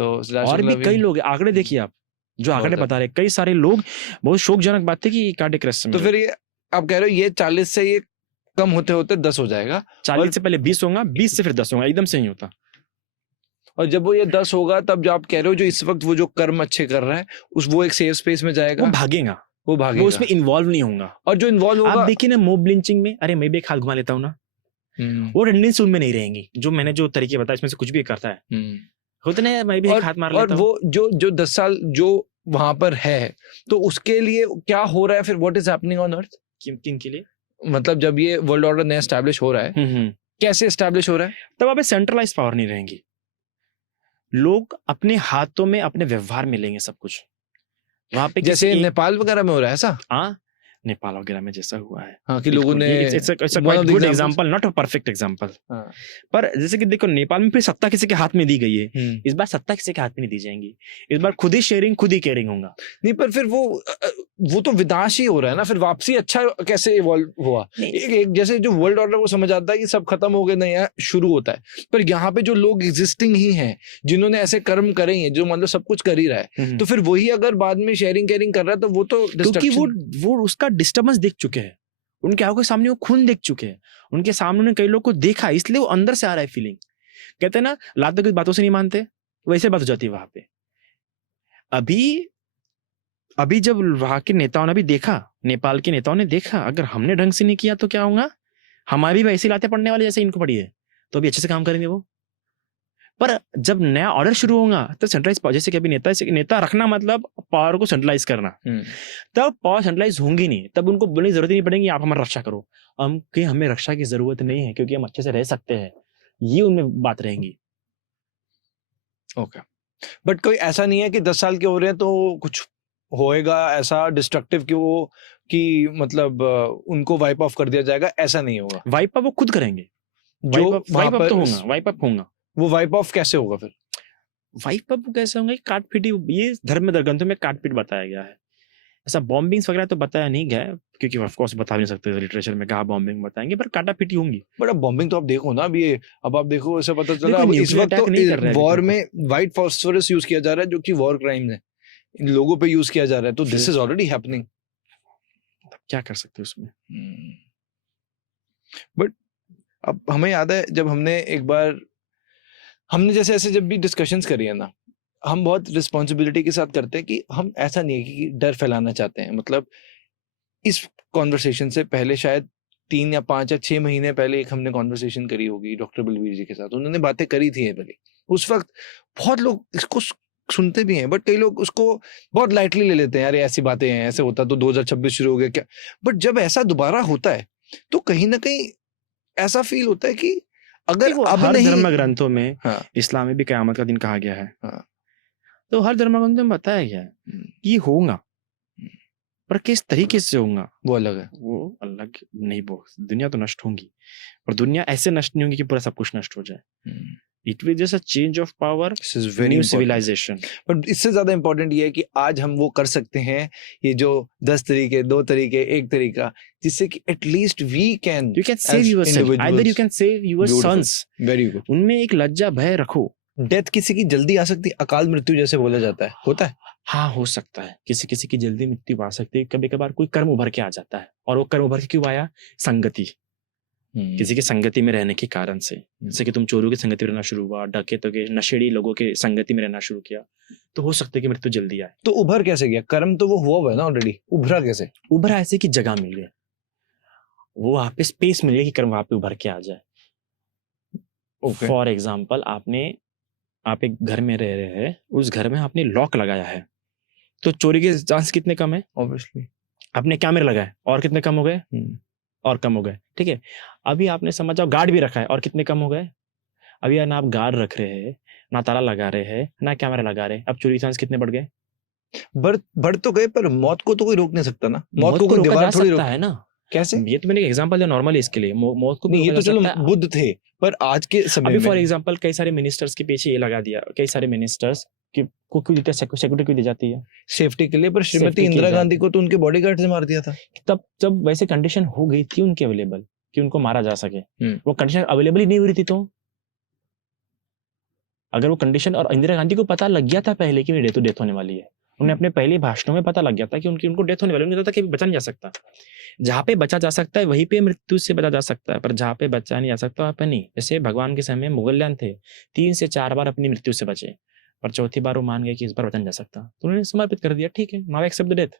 और भी कई लोग, आंकड़े देखिए आप, जो आंकड़े बता रहे कई सारे लोग, बहुत शोकजनक बात है कि कार्डियक अरेस्ट। तो फिर ये आप कह रहे हो ये 40 से ये कम होते होते 10 हो जाएगा। 40 से पहले 20 होगा, 20 से फिर 10 होगा, एकदम से नहीं होता। और जब वो ये 10 होगा तब जो आप कह रहे हो जो इस वक्त वो जो कर्म अच्छे कर रहा है वो एक सेफ स्पेस में जाएगा, वो भागेगा, वो उसमें इन्वॉल्व नहीं होगा। और जो इन्वॉल्व होगा, आप देखिए ना मॉब लिंचिंग में, अरे मैं भी एक हाथ घुमा लेता हूँ ना, वो टेंडेंसी उनमें नहीं रहेंगी। जो मैंने जो तरीके बताए इसमें से कुछ भी करता है, होता नहीं, मैं भी एक हाथ मार लेता हूं। और वो जो 10 साल जो वहां पर है तो उसके लिए क्या हो रहा है फिर? What is happening on earth? किन के लिए? मतलब जब ये वर्ल्ड ऑर्डर नया एस्टैब्लिश हो रहा है, कैसे एस्टैब्लिश हो रहा है? तब वहां पे सेंट्रलाइज पावर नहीं रहेंगी। लोग अपने हाथों में, अपने व्यवहार में लेंगे सब कुछ। वहां पे जैसे नेपाल वगैरह में हो रहा है ऐसा। हाँ, नेपाल वगैरह में जैसा हुआ है। हाँ, कि लोगों ने good example, not a perfect example. पर जैसे कि देखो नेपाल में फिर सत्ता किसी के हाथ में दी गई है, इस बार सत्ता किसी के हाथ में नहीं दी जाएंगी। इस बार खुद ही शेयरिंग, खुद ही केयरिंग होगा। नहीं, पर फिर वो तो विनाश ही हो रहा है ना। फिर वापसी अच्छा कैसे इवॉल्व हुआ? एक जैसे जो वर्ल्ड ऑर्डर वो समझ आता है कि सब खत्म हो गए, नया शुरू होता है। पर यहाँ पे जो लोग एग्जिस्टिंग ही हैं, जिन्होंने ऐसे कर्म करे हैं, जो मतलब सब कुछ कर ही रहा है, तो फिर वही अगर बाद में शेयरिंग केयरिंग कर रहा है तो वो तो, क्योंकि वो उसका डिस्टर्बेंस देख चुके हैं, उनके आंखों के सामने वो खून देख चुके हैं, उनके सामने उन्होंने कई लोग को देखा, इसलिए वो अंदर से आ रहा है फीलिंग। कहते हैं ना, लातों की बातों से नहीं मानते, वैसे बात हो जाती है वहां पे। अभी अभी जब वहां के नेताओं ने भी देखा, नेपाल के नेताओं ने देखा, अगर हमने ढंग से नहीं किया तो क्या होगा, हमारी भी वैसी लातें पड़ने वाली जैसे इनको पड़ी है, तो अभी अच्छे से काम करेंगे वो। पर जब नया ऑर्डर शुरू होगा तो सेंट्रलाइज पावर, जैसे कि अभी नेता रखना मतलब पावर को सेंट्रलाइज करना, तब पावर सेंट्रलाइज होंगी नहीं, तब उनको बोलने की जरूरत ही नहीं पड़ेगी आप हमारी रक्षा करो, हम कि हमें रक्षा की जरूरत नहीं है क्योंकि हम अच्छे से रह सकते हैं, ये उनमें बात रहेंगी। ओके, बट कोई ऐसा नहीं है कि 10 साल के हो रहे हैं तो कुछ होएगा ऐसा डिस्ट्रक्टिव कि वो कि मतलब उनको वाइप ऑफ कर दिया जाएगा, ऐसा नहीं होगा। वाइप अप वो खुद करेंगे, जो वाइप अप तो होगा, वाइप अप होगा। वो वाइप ऑफ कैसे होगा फिर? वाइप अप कैसे होंगे? काटपीट, ये धर्म ग्रंथों में काटपीट बताया गया है, ऐसा बॉम्बिंग्स वगैरह तो बताया नहीं गया है क्योंकि ऑफ कोर्स बता नहीं सकते लिटरेचर में कहाँ बॉम्बिंग बताएंगे, पर काटापीटी होंगी। बट अब बॉम्बिंग तो आप देखो ना, अभी अब आप देखो, ऐसा पता चला देखो, अब इस nuclear वक्त attack नहीं कर रहे तो हैं वॉर अभी में व्हाइट फास्फोरस यूज किया जा रहा है जो कि वॉर क्राइम है, इन लोगों पे यूज किया जा रहा है, तो दिस इज ऑलरेडी हैपनिंग। क्या कर सकते हो उसमें? बट अब हमें याद है जब हमने एक बार हमने जैसे ऐसे जब भी डिस्कशंस करी है ना, हम बहुत रिस्पॉन्सिबिलिटी के साथ करते हैं कि हम ऐसा नहीं है कि डर फैलाना चाहते हैं। मतलब इस कॉन्वर्सेशन से पहले शायद 3 या 5 या 6 महीने पहले एक हमने कॉन्वर्सेशन करी होगी डॉक्टर बलवीर जी के साथ, उन्होंने बातें करी थी पहले। उस वक्त बहुत लोग इसको सुनते भी हैं, बट कई लोग उसको बहुत लाइटली ले लेते हैं, अरे ऐसी बातें हैं, ऐसे होता तो 2026 शुरू हो गया क्या। बट जब ऐसा दोबारा होता है तो कहीं ना कहीं ऐसा फील होता है कि अगर अब हर नहीं, धर्म ग्रंथों में, हाँ, इस्लाम में भी क़यामत का दिन कहा गया है, हाँ, तो हर धर्म ग्रंथों में बताया गया है कि ये होगा, पर किस तरीके से होगा वो अलग है, वो अलग नहीं। वो दुनिया तो नष्ट होंगी, और दुनिया ऐसे नष्ट नहीं होंगी कि पूरा सब कुछ नष्ट हो जाए। It will just a change of power, new civilisation. But इससे ज्यादा इंपॉर्टेंट ये है कि आज हम वो कर सकते हैं, ये जो 10 तरीके, 2 तरीके, 1 तरीका, जिससे कि at least we can, you can save yourself, either you can save your sons. Very good. उनमें एक लज्जा भय रखो। डेथ किसी की जल्दी आ सकती है, अकाल मृत्यु जैसे बोला जाता है, होता है। हाँ, हो सकता है, किसी किसी की जल्दी मृत्यु आ सकती है, कभी कभार कोई कर्म उभर के आ जाता है, और वो कर्म उभर के क्यों आया? संगति, किसी की संगति में रहने के कारण से। जैसे कि तुम चोरों की संगति में रहना शुरू हुआ, डकैतों के, नशेड़ी लोगों के संगति में रहना शुरू किया, तो हो सकता है कि मृत्यु जल्दी आए। तो उभर कैसे गया? कर्म तो वो हुआ है ना ऑलरेडी, उभरा कैसे? उभरा ऐसे कि जगह मिल गई, वो वहां पे स्पेस मिल गया कि कर्म वहां पे उभर के आ जाए। फॉर एग्जाम्पल, आप एक घर में रह रहे हैं, उस घर में आपने लॉक लगाया है, तो चोरी के चांस कितने कम है? ऑब्वियसली। आपने कैमरे लगाए और कितने कम हो गए? और कम हो गए, ठीक है। अभी आपने समझ जाओ गार्ड भी रखा है और कितने कम हो गए? अभी ना आप गार्ड रख रहे हैं, ना ताला लगा रहे हैं, ना कैमरा लगा रहे हैं, अब चोरी के चांस कितने बढ़ गए? बढ़ तो गए, पर मौत को तो कोई रोक नहीं सकता ना। मौत को कोई रोका दीवार जा थोड़ी सकता रोक है ना। कैसे? ये तो मैंने एक एग्जांपल दिया नॉर्मली इसके लिए, मौत को भी नहीं, ये रोका तो जा चलो सकता है। बुद्ध थे, पर आज के समय अभी में फॉर एग्जांपल कई सारे मिनिस्टर्स के पीछे ये लगा दिया, कई सारे मिनिस्टर्स को क्यों देते, सिक्योरिटी क्यों दी जाती है? सेफ्टी के लिए। पर श्रीमती Safety के इंदिरा लिए गांधी को तो उनके बॉडीगार्ड से मार दिया था। तब जब वैसे कंडीशन हो गई थी उनके अवेलेबल कि उनको मारा जा सके, वो कंडीशन अवेलेबल ही नहीं हो रही थी। तो अगर वो कंडीशन, और इंदिरा गांधी को पता लग गया था पहले कि मेरी डेथ होने वाली है, उन्हें अपने पहले भाषणों में पता लग गया था कि उनको डेथ होने वाली है, उनको पता था कि बचा नहीं जा सकता। जहाँ पे बचा जा सकता है वहीं पे मृत्यु से बचा जा सकता है, पर जहाँ पे बचा नहीं जा सकता वहाँ पे नहीं। जैसे भगवान के समय मुगलयान थे, 3 से 4 बार अपनी मृत्यु से बचे, पर चौथी बार वो मान गए कि इस बार बचा नहीं जा सकता, तो उन्होंने समर्पित कर दिया, ठीक है, नाउ एक्सेप्ट द डेथ।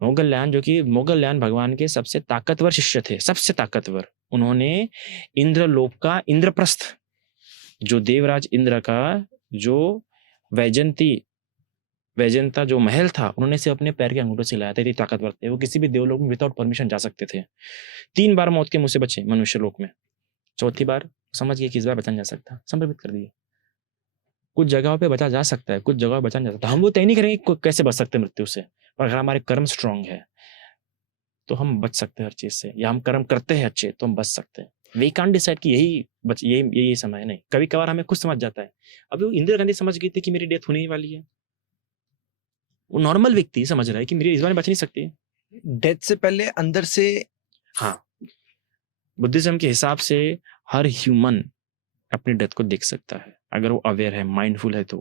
मोगलयान, जो कि मोगलयान भगवान के सबसे ताकतवर शिष्य थे, सबसे ताकतवर, उन्होंने इंद्रलोक का इंद्रप्रस्थ, जो देवराज इंद्र का जो वैजंता जो महल था, उन्होंने से अपने पैर के अंगूठों से लाया था, इतनी ताकतवर थे वो। किसी भी देवलोक में विदाउट परमिशन जा सकते थे। 3 बार मौत के मुंह से बचे मनुष्य लोक में, चौथी बार समझ गए कि इस बार बचा नहीं जा सकता, समर्पित कर दिए। कुछ जगहों पे बचा जा सकता है, कुछ जगह बचा नहीं जा सकता। हम वो तय नहीं करेंगे कैसे बच सकते मृत्यु से, पर अगर हमारे कर्म स्ट्रांग है तो हम बच सकते हैं हर चीज से, या हम कर्म करते हैं अच्छे तो हम बच सकते हैं। वी कांट डिसाइड कि यही समय नहीं। कभी कभार हमें खुद समझ जाता है। अभी वो इंदिरा गांधी समझ गई थी कि मेरी डेथ होने ही वाली है, वो नॉर्मल व्यक्ति समझ रहा है कि मेरी इस बार बच नहीं सकती। डेथ से पहले अंदर से, हाँ, बुद्धिज्म के हिसाब से हर ह्यूमन अपनी डेथ को देख सकता है, अगर वो अवेयर है, माइंडफुल है, तो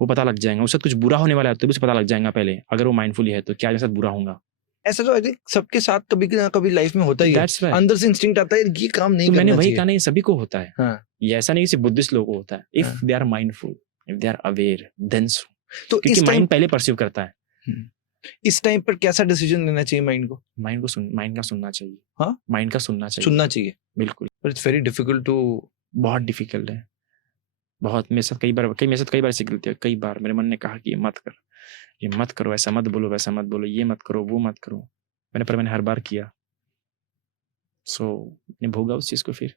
वो पता लग जाएगा। उससे कुछ बुरा होने वाला है तो भी उसे पता लग जाएगा पहले, अगर वो माइंडफुल है तो क्या मेरे साथ बुरा होगा। ऐसा तो आई थिंक सबके साथ कभी ना कभी लाइफ में होता ही है। That's right. अंदर से इंस्टिंक्ट आता है ये काम नहीं तो करना मैंने वही चाहिए। कहा, नहीं सभी को होता है। हाँ। ये ऐसा नहीं कि सिर्फ बुद्धिस्ट लोगों को होता है। इफ हाँ। They are mindful, if they are aware, then तो क्योंकि माइंड पहले परसीव करता है। इस टाइम पर कैसा डिसीजन लेना चाहिए माइंड को? माइंड का सुनना चाहिए। हाँ? माइंड का सुनना चाहिए। सुनना चाहिए, बिल्कुल। पर इट्स वेरी डिफिकल्ट टू। बहुत डिफिकल्ट है, बहुत। मेरे साथ कई बार ऐसी गलती है। कई बार मेरे मन ने कहा कि ये मत कर, ये मत करो, ऐसा मत बोलो, वैसा मत बोलो, ये मत करो, वो मत करो। मैंने हर बार किया। सो मैंने भोगा उस चीज को। फिर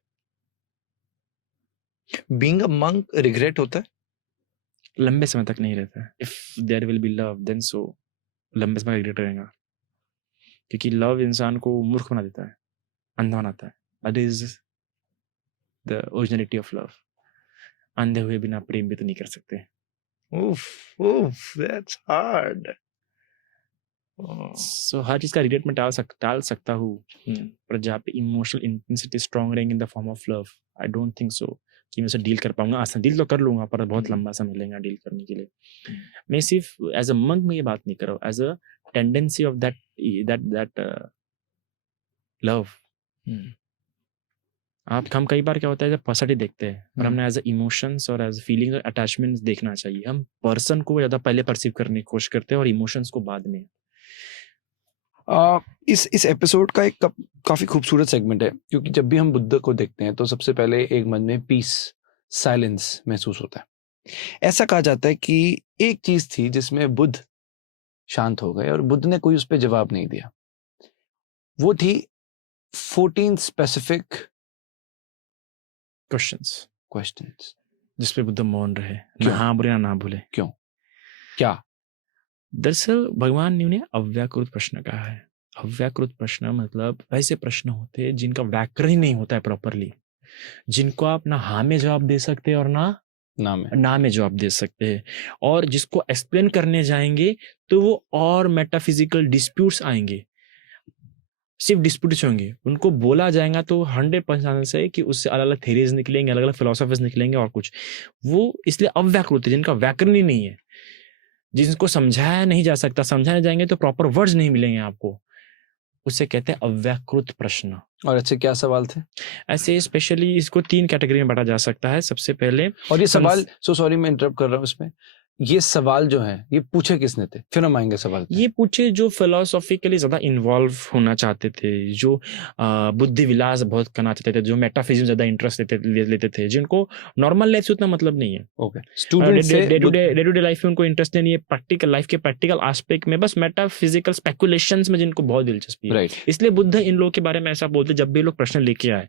बीइंग अ मंक रिग्रेट होता है? लंबे समय तक नहीं रहता है। If there will be love then so लंबे समय रिग्रेट रहेगा, क्योंकि लव इंसान को मूर्ख बना देता है, अंधा बनाता है। That is the originality of love. अंधे हुए बिना प्रेम भी तो नहीं कर सकते। That's hard. सो हर चीज का रिग्रेट मैं टाल सकता हूँ, पर जहाँ पे इमोशनल इंटेंसिटी स्ट्रांग रहेंगे in the form of love, I don't think so कि मैं उसे डील कर पाऊंगा। आसान डील तो कर लूंगा, पर बहुत लंबा समय मिलेगा डील करने के लिए। मैं सिर्फ एज अ मंक में ये बात नहीं कर रहा हूँ, as a tendency of that love. हम कई बार क्या होता है, जब पर्सनली देखते हैं, पर हमने एज इमोशंस और एज फीलिंग्स और अटैचमेंट्स देखना चाहिए। हम पर्सन को ज़्यादा पहले परसीव करने की कोशिश करते हैं और इमोशंस को बाद में। इस एपिसोड का एक काफी खूबसूरत सेगमेंट है, क्योंकि जब भी हम बुद्ध को देखते हैं तो सबसे पहले एक मन में पीस, साइलेंस महसूस होता है। ऐसा कहा जाता है कि एक चीज थी जिसमें बुद्ध शांत हो गए और बुद्ध ने कोई उस पर जवाब नहीं दिया। वो थी 14 स्पेसिफिक क्वेश्चंस जिसपे बुद्ध मौन रहे, क्यों? ना हाँ बोले ना भूले। क्यों? क्या? दरअसल भगवान ने उन्हें अव्याकृत प्रश्न कहा है। अव्याकृत प्रश्न मतलब ऐसे प्रश्न होते हैं जिनका व्याकरण ही नहीं होता है प्रॉपरली, जिनको आप ना हाँ में जवाब दे सकते हैं और ना में जवाब दे सकते हैं, और जिसको एक्सप्लेन करने जाएंगे तो वो और मेटाफिजिकल डिस्प्यूट्स आएंगे, सिर्फ डिस्प्यूट्स होंगे। उनको बोला जाएगा तो 100% से कि उससे अलग अलग थेरीज निकलेंगे, अलग अलग फिलोसफीज निकलेंगे और कुछ। वो इसलिए अव्याकृत है, जिनका व्याकरण ही नहीं है, जिनको समझाया नहीं जा सकता। समझाने जाएंगे तो प्रॉपर वर्ड्स नहीं मिलेंगे आपको, उसे कहते हैं अव्याकृत प्रश्न। और अच्छे क्या सवाल थे? ऐसे स्पेशली इसको 3 कैटेगरी में बांटा जा सकता है। सबसे पहले, और ये सवाल, सॉरी मैं इंटरप्ट कर रहा हूँ इसमें, ये सवाल जो है ये पूछे किसने थे? फिर हम आएंगे सवाल पे। ये पूछे जो फिलोसॉफिकली ज्यादा इन्वॉल्व होना चाहते थे, जो बुद्धि विलास बहुत करना चाहते थे, जो मेटाफिजिक्स ज्यादा इंटरेस्ट लेते थे, जिनको नॉर्मल लाइफ से उतना मतलब नहीं है। Okay, student day to day life में उनको इंटरेस्ट नहीं है, प्रैक्टिकल लाइफ के प्रैक्टिकल एस्पेक्ट में, बस मेटाफिजिकल स्पेकुलेशंस में जिनको बहुत दिलचस्पी है। इसलिए बुद्ध इन लोगों के बारे में ऐसा बोलते जब भी लोग प्रश्न लेके आए।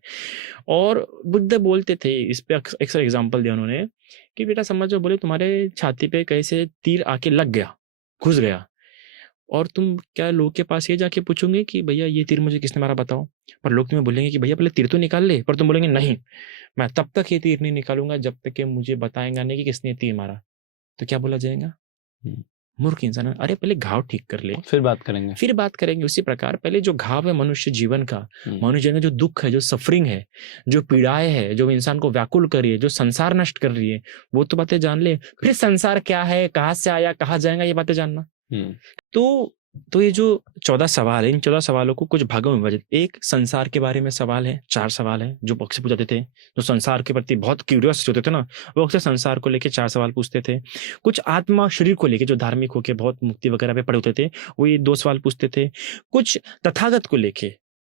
और बुद्ध बोलते थे, इस पे अक्सर एग्जाम्पल दिया उन्होंने कि बेटा समझो, बोले तुम्हारे छाती पे कैसे तीर आके लग गया, घुस गया, और तुम क्या लोग के पास ये जाके पूछोगे कि भैया ये तीर मुझे किसने मारा बताओ? पर लोग तुम्हें बोलेंगे कि भैया पहले तीर तो निकाल ले, पर तुम बोलेंगे नहीं, मैं तब तक ये तीर नहीं निकालूंगा जब तक कि मुझे बताएगा नहीं कि किसने तीर मारा। तो क्या बोला जाएगा? मूर्ख इंसान। अरे पहले घाव ठीक कर ले, फिर बात करेंगे। उसी प्रकार पहले जो घाव है मनुष्य जीवन का, मनुष्य जीवन का जो दुख है, जो सफरिंग है, जो पीड़ाएं है, जो इंसान को व्याकुल कर रही है, जो संसार नष्ट कर रही है, वो तो बातें जान ले। फिर संसार क्या है, कहाँ से आया, कहाँ जाएगा, ये बातें जानना। तो ये जो 14 सवाल है, इन 14 सवालों को कुछ भागों में विभाजित। एक संसार के बारे में सवाल है, 4 सवाल है जो अक्सर पूछते थे, जो संसार के प्रति बहुत क्यूरियस होते थे ना, वो अक्सर संसार को लेके 4 सवाल पूछते थे। कुछ आत्मा शरीर को लेके, जो धार्मिक होके बहुत मुक्ति वगैरह पे पड़े होते थे, वो ये 2 सवाल पूछते थे। कुछ तथागत को लेके,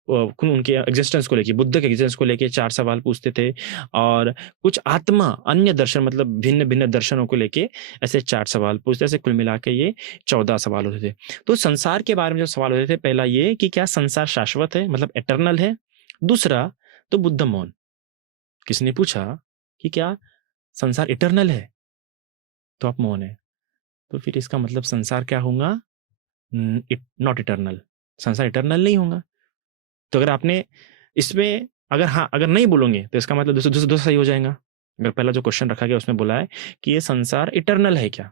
उनके एग्जिस्टेंस को लेके, बुद्ध के एग्जिस्टेंस को लेके 4 सवाल पूछते थे। और कुछ आत्मा, अन्य दर्शन मतलब भिन्न भिन्न दर्शनों को लेके ऐसे 4 सवाल पूछते। ऐसे कुल मिला के ये 14 सवाल होते थे। तो संसार के बारे में जो सवाल होते थे, पहला ये कि क्या संसार शाश्वत है, मतलब एटर्नल है। दूसरा तो बुद्ध मौन। किसने पूछा कि क्या संसार इटर्नल है, तो आप मौन है, तो फिर इसका मतलब संसार क्या होगा? नॉट इटर्नल, संसार इटर्नल नहीं होगा। तो अगर आपने इसमें अगर नहीं बोलोगे तो इसका मतलब दूसरा सही हो जाएगा। अगर पहला जो क्वेश्चन रखा गया उसमें बोला है कि ये संसार इटर्नल है क्या,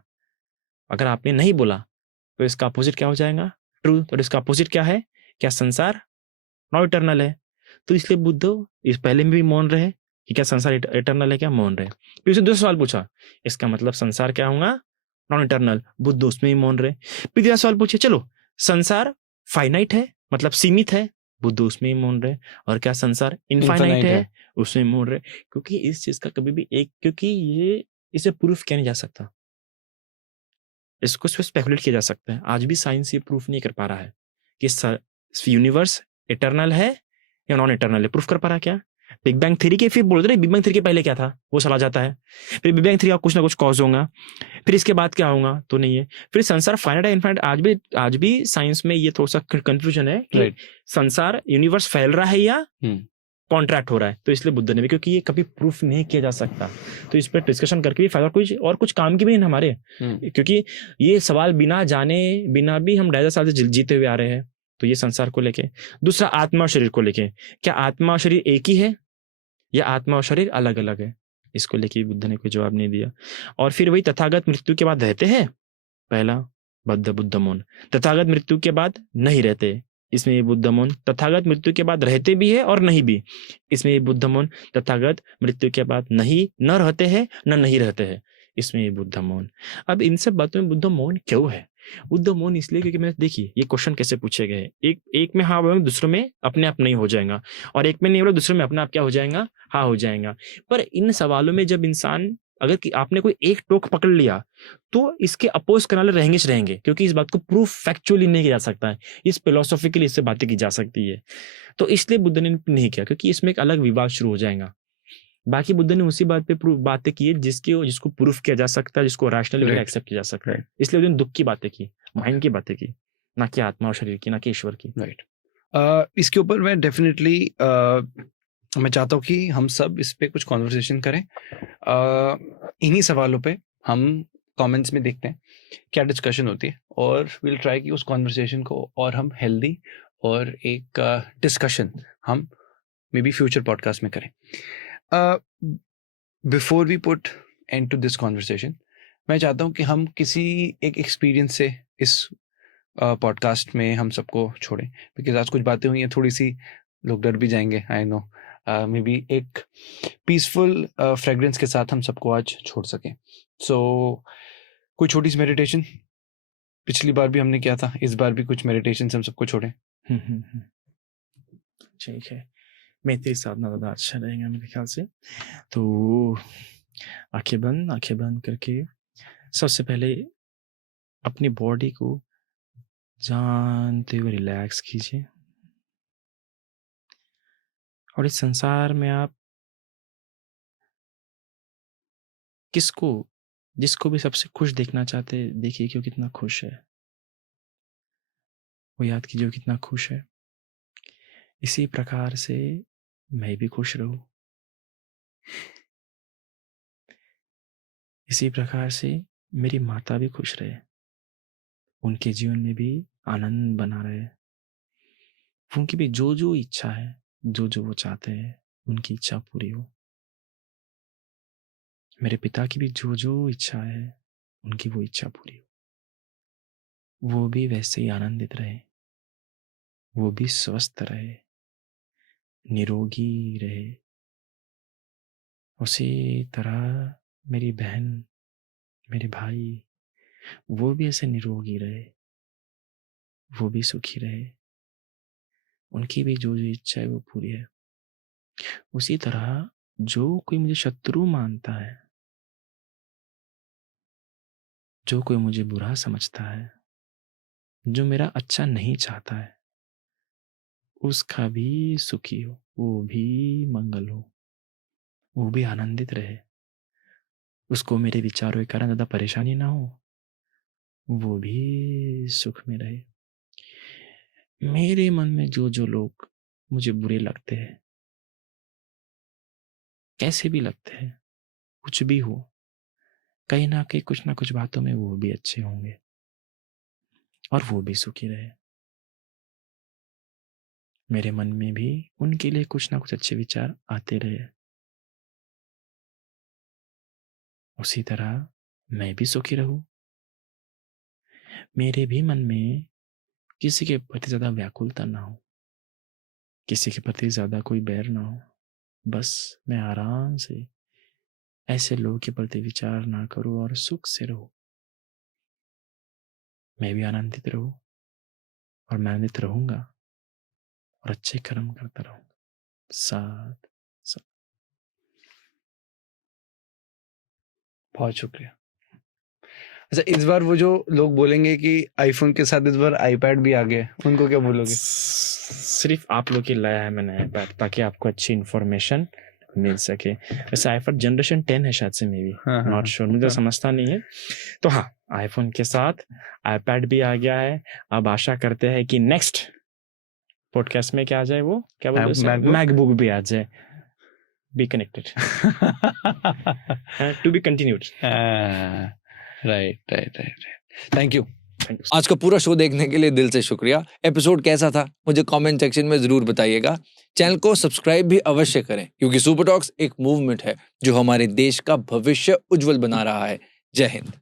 अगर आपने नहीं बोला तो इसका अपोजिट क्या हो जाएगा? ट्रू। तो इसका अपोजिट क्या है? क्या संसार नॉट इटर्नल है? तो इसलिए बुद्ध इस पहले में भी मौन रहे कि क्या संसार इटर्नल है क्या, मौन रहे। फिर उसने दूसरा सवाल पूछा, इसका मतलब संसार क्या होगा? Non eternal. बुद्ध उसमें भी मौन रहे। फिर तीसरा सवाल पूछे, चलो संसार फाइनाइट है, मतलब सीमित है, बुद्ध उसमें ही मौन रहे। और क्या संसार इनफाइनाइट है, उसमें मौन रहे। क्योंकि इस चीज का कभी भी क्योंकि ये इसे प्रूफ किया नहीं जा सकता। इसको सिर्फ स्पेकुलेट किया जा सकता है। आज भी साइंस ये प्रूफ नहीं कर पा रहा है कि यूनिवर्स इटर्नल है या नॉन इटर्नल है। प्रूफ कर पा रहा है क्या? बिग बैंग थ्योरी के फिर बोल रहे बिग बैंग थ्योरी के पहले क्या था वो चला जाता है, फिर बिग बैंग थ्योरी का कुछ ना कुछ कॉज होगा, फिर इसके बाद क्या होगा तो नहीं है, फिर संसार फाइनाइट है इनफाइनाइट। आज भी साइंस में ये थोड़ा सा कंफ्यूजन है कि संसार यूनिवर्स फैल रहा है या कॉन्ट्रैक्ट हो रहा है। तो इसलिए बुद्ध ने भी, क्योंकि ये कभी प्रूफ नहीं किया जा सकता, तो इस पर डिस्कशन करके भी फायदा, कुछ काम की भी नहीं हमारे, क्योंकि ये सवाल बिना जाने बिना भी हम 2500 साल से जीते हुए आ रहे हैं। तो ये संसार को लेके, दूसरा आत्मा और शरीर को लेके, क्या आत्मा और शरीर एक ही है या आत्मा और शरीर अलग अलग है? इसको लेके बुद्ध ने कोई जवाब नहीं दिया। और फिर वही तथागत मृत्यु के बाद रहते हैं, पहला बुद्ध मौन, तथागत मृत्यु के बाद नहीं रहते, इसमें ये बुद्ध मौन, तथागत मृत्यु के बाद रहते भी है और नहीं भी, इसमें ये बुद्ध मौन, तथागत मृत्यु के बाद नहीं न रहते हैं न नहीं रहते हैं, इसमें ये बुद्ध मौन। अब इन सब बातों में बुद्ध मौन क्यों है? बुद्ध मौन इसलिए क्योंकि मैं देखिए ये क्वेश्चन कैसे पूछे गए, एक में हाँ बोलेंगे, दूसरे में अपने आप नहीं हो जाएगा, और एक में नहीं बोले दूसरे में अपने आप क्या हो जाएगा, हाँ हो जाएगा। पर इन सवालों में जब इंसान, अगर कि आपने कोई एक टोक पकड़ लिया तो इसके अपोज करने वाले रहेंगे, क्योंकि इस बात को प्रूफ फैक्चुअली नहीं किया जा सकता है, इस फिलोसॉफिकली इससे बातें की जा सकती है। तो इसलिए बुद्ध ने नहीं किया, क्योंकि इसमें एक अलग विवाद शुरू हो जाएगा। बाकी बुद्ध ने उसी बात पे बातें की है जिसको प्रूफ किया जा सकता है, जिसको रैशनली एक्सेप्ट किया जा सकता है। इसलिए उन्होंने दुख की बातें की, माइंड की बातें की, ना कि आत्मा और शरीर की, ना कि ईश्वर की। इसके ऊपर मैं डेफिनेटली मैं चाहता हूँ कि हम सब इस पे कुछ कॉन्वर्सेशन करें। इन्हीं सवालों पे हम कमेंट्स में देखते हैं क्या डिस्कशन होती है, और विल ट्राई कि उस कॉन्वर्सेशन को और हम हेल्दी और एक डिस्कशन हम मे बी फ्यूचर पॉडकास्ट में करें। Before we put end to this conversation, मैं चाहता हूँ कि हम किसी एक एक्सपीरियंस से इस पॉडकास्ट में हम सबको छोड़ें, बिकॉज आज कुछ बातें हुई हैं, थोड़ी सी लोग डर भी जाएंगे, आई नो। मे बी एक पीसफुल फ्रेग्रेंस के साथ हम सबको आज छोड़ सकें। सो कोई छोटी सी मेडिटेशन, पिछली बार भी हमने किया था, इस बार भी कुछ मेडिटेशन हम सबको छोड़ें। ठीक है, मैत्री साधना ज़्यादा अच्छा रहेगा मेरे ख्याल से। तो आंखें बंद करके सबसे पहले अपनी बॉडी को जानते हुए रिलैक्स कीजिए, और इस संसार में आप जिसको भी सबसे खुश देखना चाहते हैं, देखिए कि वो कितना खुश है, वो याद कीजिए वो कितना खुश है। इसी प्रकार से मैं भी खुश रहूं, इसी प्रकार से मेरी माता भी खुश रहे, उनके जीवन में भी आनंद बना रहे, उनकी भी जो इच्छा है, जो वो चाहते हैं, उनकी इच्छा पूरी हो। मेरे पिता की भी जो इच्छा है, उनकी वो इच्छा पूरी हो, वो भी वैसे ही आनंदित रहे, वो भी स्वस्थ रहे, निरोगी रहे। उसी तरह मेरी बहन, मेरे भाई, वो भी ऐसे निरोगी रहे, वो भी सुखी रहे, उनकी भी जो इच्छा है वो पूरी है। उसी तरह जो कोई मुझे शत्रु मानता है, जो कोई मुझे बुरा समझता है, जो मेरा अच्छा नहीं चाहता है, उसका भी सुखी हो, वो भी मंगल हो, वो भी आनंदित रहे, उसको मेरे विचारों के कारण ज़्यादा परेशानी ना हो, वो भी सुख में रहे। मेरे मन में जो लोग मुझे बुरे लगते हैं, कैसे भी लगते हैं, कुछ भी हो, कहीं ना कहीं कुछ ना कुछ बातों में वो भी अच्छे होंगे और वो भी सुखी रहे। मेरे मन में भी उनके लिए कुछ ना कुछ अच्छे विचार आते रहे। उसी तरह मैं भी सुखी रहूं, मेरे भी मन में किसी के प्रति ज्यादा व्याकुलता ना हो, किसी के प्रति ज्यादा कोई बैर ना हो, बस मैं आराम से ऐसे लोगों के प्रति विचार ना करूं और सुख से रहूं। मैं भी आनंदित रहूं और मैं आनंदित रहूंगा और अच्छे कर्म करता रहूंगा। साथ बहुत शुक्रिया। अच्छा, इस बार वो जो लोग बोलेंगे कि आईफोन के साथ इस बार आईपैड भी आ गया, उनको क्या बोलोगे? सिर्फ आप लोग के लाया है मैंने iPad ताकि आपको अच्छी इन्फॉर्मेशन मिल सके। वैसे आईफोन जनरेशन 10 है शायद से, मे बी हाँ, हाँ, नॉट श्योर, मुझे हाँ। समझता नहीं है। तो हाँ, आईफोन के साथ आईपैड भी आ गया है। अब आशा करते हैं कि नेक्स्ट पॉडकास्ट में क्या आ जाए, वो क्या बोलते हैं, MacBook? मैकबुक भी आ जाए। Be connected, to be continued. Right right right. Thank you. Thank you. आज का पूरा शो देखने के लिए दिल से शुक्रिया। एपिसोड कैसा था मुझे कमेंट सेक्शन में जरूर बताइएगा। चैनल को सब्सक्राइब भी अवश्य करें, क्योंकि सुपर टॉक्स एक मूवमेंट है जो हमारे देश का भविष्य उज्जवल बना रहा है। जय हिंद।